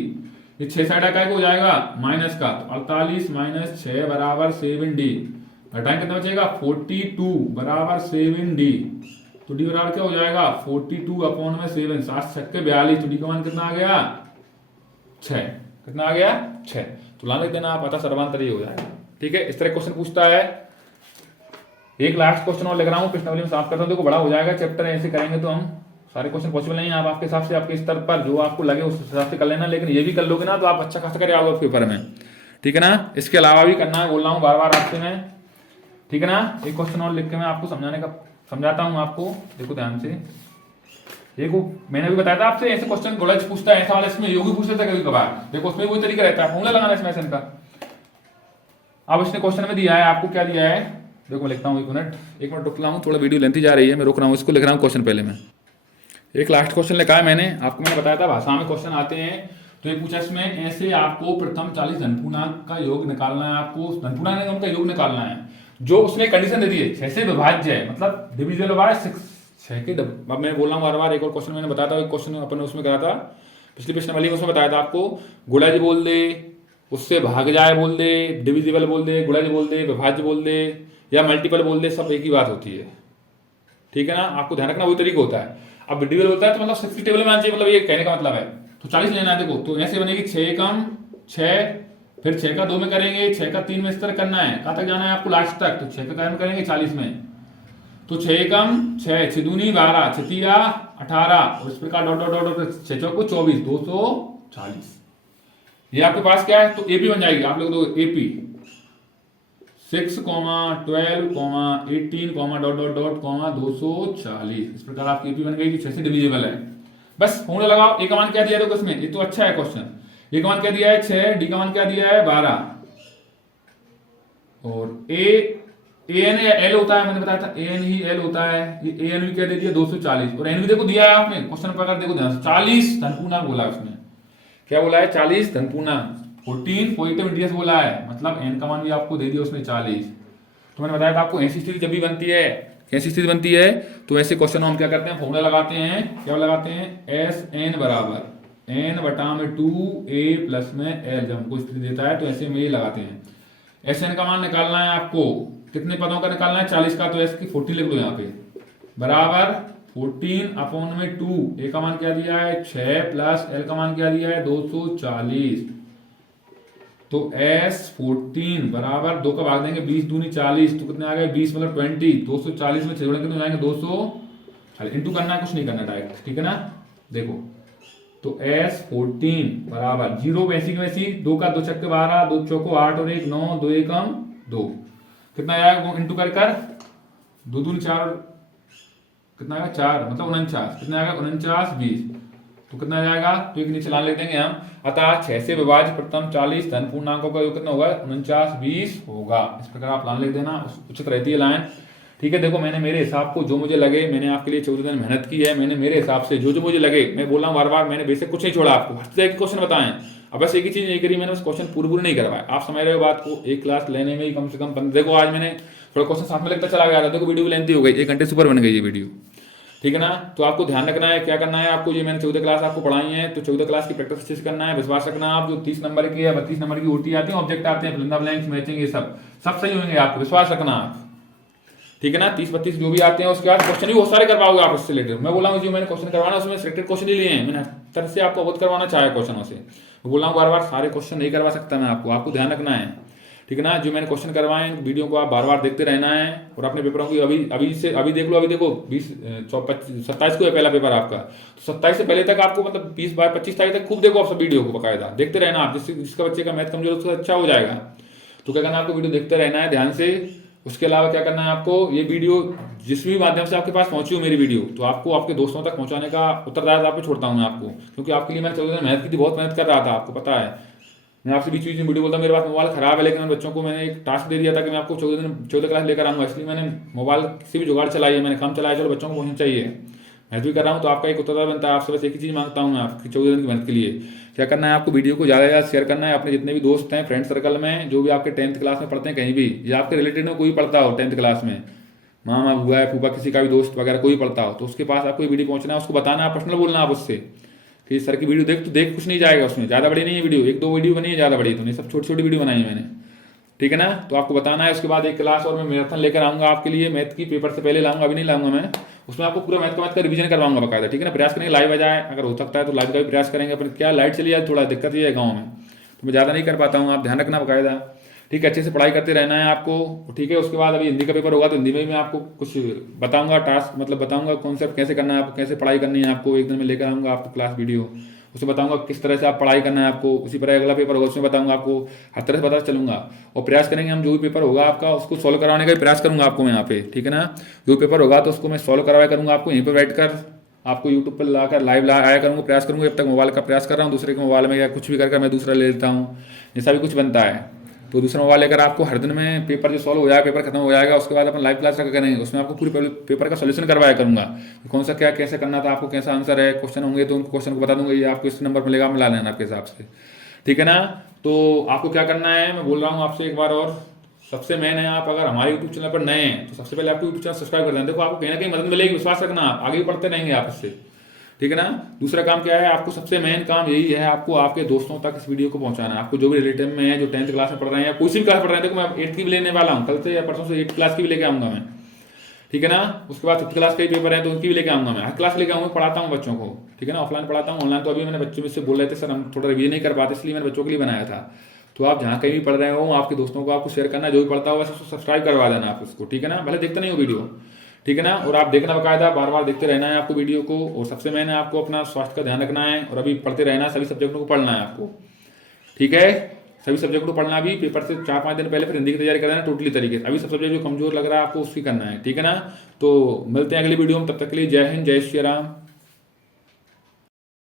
ये 6 साइड का हो जाएगा माइनस का, तो 48 माइनस 6 बराबर 7 डी, घटाएं कितना बचेगा? 42 बराबर 7 डी, तो डी बराबर क्या हो जाएगा? 42 अपॉन में 7, 7 छक्के 42, तो डी का मान कितना आ गया? 6, कितना आ गया? 6। तो ला लिख देना आप, अतः सर्वांतर हो जाएगा, ठीक है। इस तरह क्वेश्चन पूछता है। एक लास्ट क्वेश्चन और लिख रहा हूँ, प्रश्नावली में साफ करता हूँ, देखो बड़ा हो जाएगा चैप्टर, ऐसे करेंगे तो हम सारे क्वेश्चन पॉसिबल नहीं है। आप आपके हिसाब से, आपके स्तर पर जो आपको लगे उस हिसाब से कर लेना, लेकिन ये भी कर लोगे ना तो आप अच्छा खासा करे आओगे पेपर में, ठीक है ना। इसके अलावा भी करना है, बोल रहा हूँ बार बार आपसे मैं, ठीक है ना। एक क्वेश्चन और लिख के मैं आपको समझाता हूँ आपको, देखो ध्यान से। देखो मैंने भी बताया था आपसे, ऐसे क्वेश्चन कॉलेज पूछता है, ऐसा वाला इसमें योगी पूछ लेता है कभी कभार, देखो उसमें वही तरीका रहता है, फॉर्मूला लगाना इसमें एसएन का। अब इसने क्वेश्चन में दिया है आपको, क्या दिया है देखो, मैं लिखता हूँ, एक मिनट रुक रहा हूँ, थोड़ा वीडियो लेंथी जा रही है, मैं रुक रहा हूँ, इसको लिख रहा हूँ क्वेश्चन पहले मैं। एक लास्ट क्वेश्चन लिखा है मैंने आपको, मैंने बताया था भाषा में क्वेश्चन आते हैं, तो ये पूछा इसमें, ऐसे आपको प्रथम 40 धनपूर्णांक का योग निकालना है, आपको धनपूर्णांक उनका योग निकालना है, जो उसने कंडीशन दे दी है 6 से विभाज्य है, मतलब डिविजिबल बाय 6 के। अब मैं बोल रहा हूँ बार बार, एक और क्वेश्चन मैंने बताया था, एक क्वेश्चन अपन ने उसमें करा था पिछली प्रश्न वाली, उसमें बताया था आपको, गुणज बोल दे, उससे भाग जाए बोल दे, डिविजिबल बोल दे, गुणज बोल दे, विभाज्य बोल दे, या मल्टीपल बोल दे, सब एक ही बात होती है, ठीक है ना। आपको ध्यान रखना वही तरीका होता है। अब डिविजिबल होता है तो मतलब 60 टेबल में आना चाहिए, मतलब ये कहने का मतलब है। तो 40 लेना है, देखो तो ऐसे बनेगी 6 कम 6, फिर 6 का 2 में करेंगे, 6 का 3 में इस तरह करना है, कहाँ तक जाना है आपको? लास्ट तक। तो 6 का क्या में करेंगे? 40 में, तो 6 कम 6, 6 दूनी 12, 6 तिया 18, और इस प्रकार डॉट डॉट डॉट 6 चौको 24, 240। ये आपके पास क्या है? तो एपी बन जाएगी, आप लोग दो एपी 6, 12, 18, डॉट डॉट डॉट 240, इस प्रकार आपकी एपी बन गई, 6 से डिविजिबल है। बस फॉर्मूला लगाओ। ए का मान क्या दिया है देखो इसमें, ये तो अच्छा है क्वेश्चन। ए का मान क्या दिया है? 6, डी का मान क्या दिया है? 12, और एन या एल होता है, मैंने बताया था एन ही एल होता है, ये एन भी क्या दे दिया? 240, और एन भी देखो दिया है आपने क्वेश्चन पर, देखो ध्यान से 40 धनपूर्णांक बोला है उसने, क्या बोला है? 40 धनपूर्णांक, 14 पॉजिटिव इंटीजर्स बोला है, मतलब एन का मान भी आपको दे दिया उसने 40। तो मैंने बताया था आपको ऐसी स्थिति जब भी बनती है, कैसी स्थिति बनती है, तो ऐसे क्वेश्चन हम क्या करते हैं? फॉर्मूला लगाते हैं, क्या लगाते हैं? एस एन बराबर एन बटा में 2a प्लस में एल, जब हमको स्थिति देता है तो ऐसे में ये लगाते हैं। एस एन का मान निकालना है आपको, कितने पदों का निकालना है? 40 का, तो एस की 40 लिख लो यहाँ पे, बराबर 14 अपॉन में 2, ए का मान क्या दिया है? 6 प्लस एल का मान क्या दिया है? 240, तो S 14 बराबर 2 का भाग देंगे, 20 दूनी 40, तो कितने आ गए? 20 मतलब 20, 240 में 6 जोड़ेंगे तो जाएंगे 240, इंटू करना है, कुछ नहीं करना डायरेक्ट, ठीक है ना। देखो तो S 14 बराबर 0 वैसी की वैसी, 2 का 2 छक्के 12, 2 चौको 8 और 1 9, 2 एकम 2, कितना आएगा? इंटू कर 2 दूनी 4, कितना आएगा? 4 मतलब 49, कितना आएगा? 49 20, तो कितना आ जाएगा? तो एक नीचे लाइन लिख देंगे हम, अतः 6 से विभाज्य प्रथम 40 धन पूर्णांकों का योग कितना होगा? 49 20 होगा। इस प्रकार आप लाइन लिख देना, उचित रहती है लाइन, ठीक है। देखो मैंने मेरे हिसाब को जो मुझे लगे, मैंने आपके लिए 14 दिन मेहनत की है, मैंने मेरे हिसाब से जो मुझे लगे, मैं बोल रहा हूँ बार बार, मैंने बेसिक कुछ नहीं छोड़ा, आपको हर तरह के क्वेश्चन बताएं। अब बस एक ही चीज नहीं करी मैंने, बस क्वेश्चन पूरे नहीं करवाए। आप समझ रहे हो बात को, एक क्लास लेने में ही कम से कम देखो आज मैंने थोड़ा क्वेश्चन साथ में लगता चला गया था। देखो वीडियो भी लेंथी हो गई, 1 घंटे से ऊपर बन गई ये वीडियो, ठीक है ना। तो आपको ध्यान रखना है, क्या करना है आपको, ये मैंने 14 क्लास आपको पढ़ाई है, तो 14 क्लास की प्रैक्टिस अच्छे से करना है। विश्वास रखना आप, जो 30 नंबर की या 32 नंबर की ओटी आती है, ऑब्जेक्ट आते हैं, फिल्म ब्लैंक्स, मैचिंग, ये सब सही होंगे आपको, विश्वास रखना आप, ठीक है ना। 30-32 जो भी आते हैं, उसके बाद क्वेश्चन भी बहुत सारे करवाओगे आप उससे रिलेटेड। मैं बोला हूँ जो मैंने क्वेश्चन करवाना उसमें सिलेक्टेड क्वेश्चन ही लिए हैं, मैंने तरह से आपको अवगत करवाना चाहे क्वेश्चनों से। मैं बोला हूँ बार बार सारे क्वेश्चन नहीं करवा सकता मैं आपको ध्यान रखना है, ठीक है ना। जो मैंने क्वेश्चन करवाए वीडियो को आप बार बार देखते रहना है, और अपने पेपरों की अभी देख लो। अभी देखो 27 को है पहला पेपर आपका, तो 27 से पहले तक आपको मतलब 25 तारीख तक खूब देखो आप सब वीडियो को बकायदा देखते रहना आप, जिसका बच्चे का मैथ कमजोर उसका अच्छा हो जाएगा। तो क्या करना है आपको, वीडियो देखते रहना है ध्यान से। उसके अलावा क्या करना है आपको, ये वीडियो जिस भी माध्यम से आपके पास पहुंची हो मेरी वीडियो, तो आपको आपके दोस्तों तक पहुंचाने का उत्तरदायित्व आप पे छोड़ता हूं मैं आपको, क्योंकि आपके लिए मैंने 14 दिन मेहनत की थी, बहुत मेहनत कर रहा था, आपको पता है। मैं आपसे बीच बीच में वीडियो बोलता मेरे पास मोबाइल खराब है, लेकिन बच्चों को मैंने एक टास्क दे दिया था कि मैं आपको 14 क्लास लेकर आऊंगा, इसलिए मैंने मोबाइल से भी जुगाड़ चलाई है, मैंने कम चलाया, चलो बच्चों को पहुंचना चाहिए, मेहनत भी कर रहा हूँ। तो आपका एक उत्तरदायित्व बनता है, आपसे बस एक ही चीज़ मांगता हूँ मैं आपकी 14 दिन की मेहनत के लिए। क्या करना है आपको, वीडियो को ज़्यादा से ज़्यादा शेयर करना है अपने जितने भी दोस्त हैं फ्रेंड सर्कल में, जो भी आपके 10th क्लास में पढ़ते हैं कहीं भी, या आपके रिलेटेड में कोई पढ़ता हो 10th क्लास में, मामा बुआ है फूफा किसी का भी दोस्त वगैरह कोई पढ़ता हो, तो उसके पास आपको ये वीडियो पहुंचना है, उसको बताना है, पर्सनल बोलना आप उससे कि सर की वीडियो देख, तो देख कुछ नहीं जाएगा उसमें, ज़्यादा बड़ी नहीं है वीडियो, 1-2 वीडियो बनी है, ज़्यादा बड़ी तो नहीं, सब छोटी छोटी वीडियो बनाई है मैंने, ठीक है ना। तो आपको बताना है। उसके बाद एक क्लास और मैं मैराथन लेकर आऊँगा आपके लिए, मैथ की पेपर से पहले लाऊंगा, अभी नहीं लाऊंगा मैं, उसमें आपको पूरा मैथ का रिवीजन करवाऊंगा बकायदा, ठीक है ना। प्रयास करेंगे लाइव आ जाए, अगर हो सकता है तो लाइव का भी प्रयास करेंगे, पर क्या लाइट चली जाए थोड़ा दिक्कत ये है गाँव में, तो मैं ज़्यादा नहीं कर पाता हूँ, आप ध्यान रखना बकायदा, ठीक है। अच्छे से पढ़ाई करते रहना है आपको, ठीक है। उसके बाद अभी हिंदी का पेपर होगा, तो हिंदी में मैं आपको कुछ बताऊंगा, टास्क मतलब बताऊंगा कॉन्सेप्ट कैसे करना है आपको, कैसे पढ़ाई करनी है आपको, एक दिन में लेकर आऊँगा आपको क्लास वीडियो, उसमें बताऊंगा किस तरह से आप पढ़ाई करना है आपको। उसी तरह अगला पेपर होगा उसमें बताऊंगा आपको, हर तरह से पता चलूंगा, और प्रयास करेंगे हम, जो भी पेपर होगा आपका उसको सॉल्व करवाने का भी प्रयास करूंगा आपको मैं यहाँ पे, ठीक है ना। जो पेपर होगा तो उसको मैं सॉल्व करवाया करूंगा आपको यहीं पर बैठ कर, आपको यूट्यूब पर लाकर लाइव आया करूंगा, प्रयास करूंगा। जब तक मोबाइल का प्रयास कर रहा हूँ, दूसरे के मोबाइल में या कुछ भी करके मैं दूसरा ले लेता हूँ, जैसा भी कुछ बनता है, तो दूसरा मोबाइल लेकर आपको हर दिन में पेपर जो सॉल्व हो जाएगा, पेपर खत्म हो जाएगा, उसके बाद अपन लाइव क्लास रखा करेंगे, उसमें आपको पूरे पेपर का सोल्यूशन करवाया करूंगा, कौन सा क्या कैसे करना था आपको, कैसा आंसर है, क्वेश्चन होंगे तो उनको क्वेश्चन को बता दूंगा, ये आपको इस नंबर मिलेगा, मिला लेना आपके हिसाब से, ठीक है ना। तो आपको क्या करना है, मैं बोल रहा हूँ आपसे एक बार और, सबसे मेन है, आप अगर हमारे यूट्यूब चैनल पर नए हैं तो सबसे पहले आपको यूट्यूब चैनल सब्सक्राइब कर देना, देखो आपको कहीं ना कहीं मदद मिलेगी, विश्वास रखना, आप आगे भी पढ़ते रहेंगे आप इससे, ठीक है ना। दूसरा काम क्या है, आपको सबसे मेन काम यही है, आपको आपके दोस्तों तक इस वीडियो को पहुंचाना है, आपको जो भी रिलेटिव में है, जो 10th क्लास में पढ़ रहे हैं या कोई सी क्लास पढ़ रहे हैं, देखो मैं 8th की भी लेने वाला हूँ, कल से या परसों से 8th क्लास की भी लेके आऊंगा मैं, ठीक है ना। उसके बाद 5th क्लास के पेपर है तो उनकी भी लेके आऊंगा मैं, हर क्लास लेके आऊंगा, पढ़ाता हूँ बच्चों को, ठीक है ना। ऑफलाइन पढ़ाता हूँ, ऑनलाइन तो अभी मैंने बच्चों में से बोल रहे थे सर हम थोड़ा रिवीजन नहीं कर पाते, इसलिए मैंने बच्चों के लिए बनाया था। तो आप जहाँ कहीं भी पढ़ रहे हो, आपके दोस्तों को आपको शेयर करना है, जो भी पढ़ता होगा उसको सब्सक्राइब करवा देना आप उसको, ठीक है ना। भले देखते नहीं हो वीडियो, ठीक है ना, और आप देखना बकायदा, बार बार देखते रहना है आपको वीडियो को। और सबसे मैंने आपको अपना स्वास्थ्य का ध्यान रखना है, और अभी पढ़ते रहना है, सभी सब्जेक्टों को पढ़ना है आपको, ठीक है। सभी सब्जेक्ट को पढ़ना, भी पेपर से 4-5 दिन पहले फिर हिंदी की तैयारी करना है टोटली तरीके से, अभी सब सब्जेक्ट जो कमजोर लग रहा है आपको उसकी करना है, ठीक है ना। तो मिलते हैं अगली वीडियो में, तब तक के लिए जय हिंद, जय श्री राम।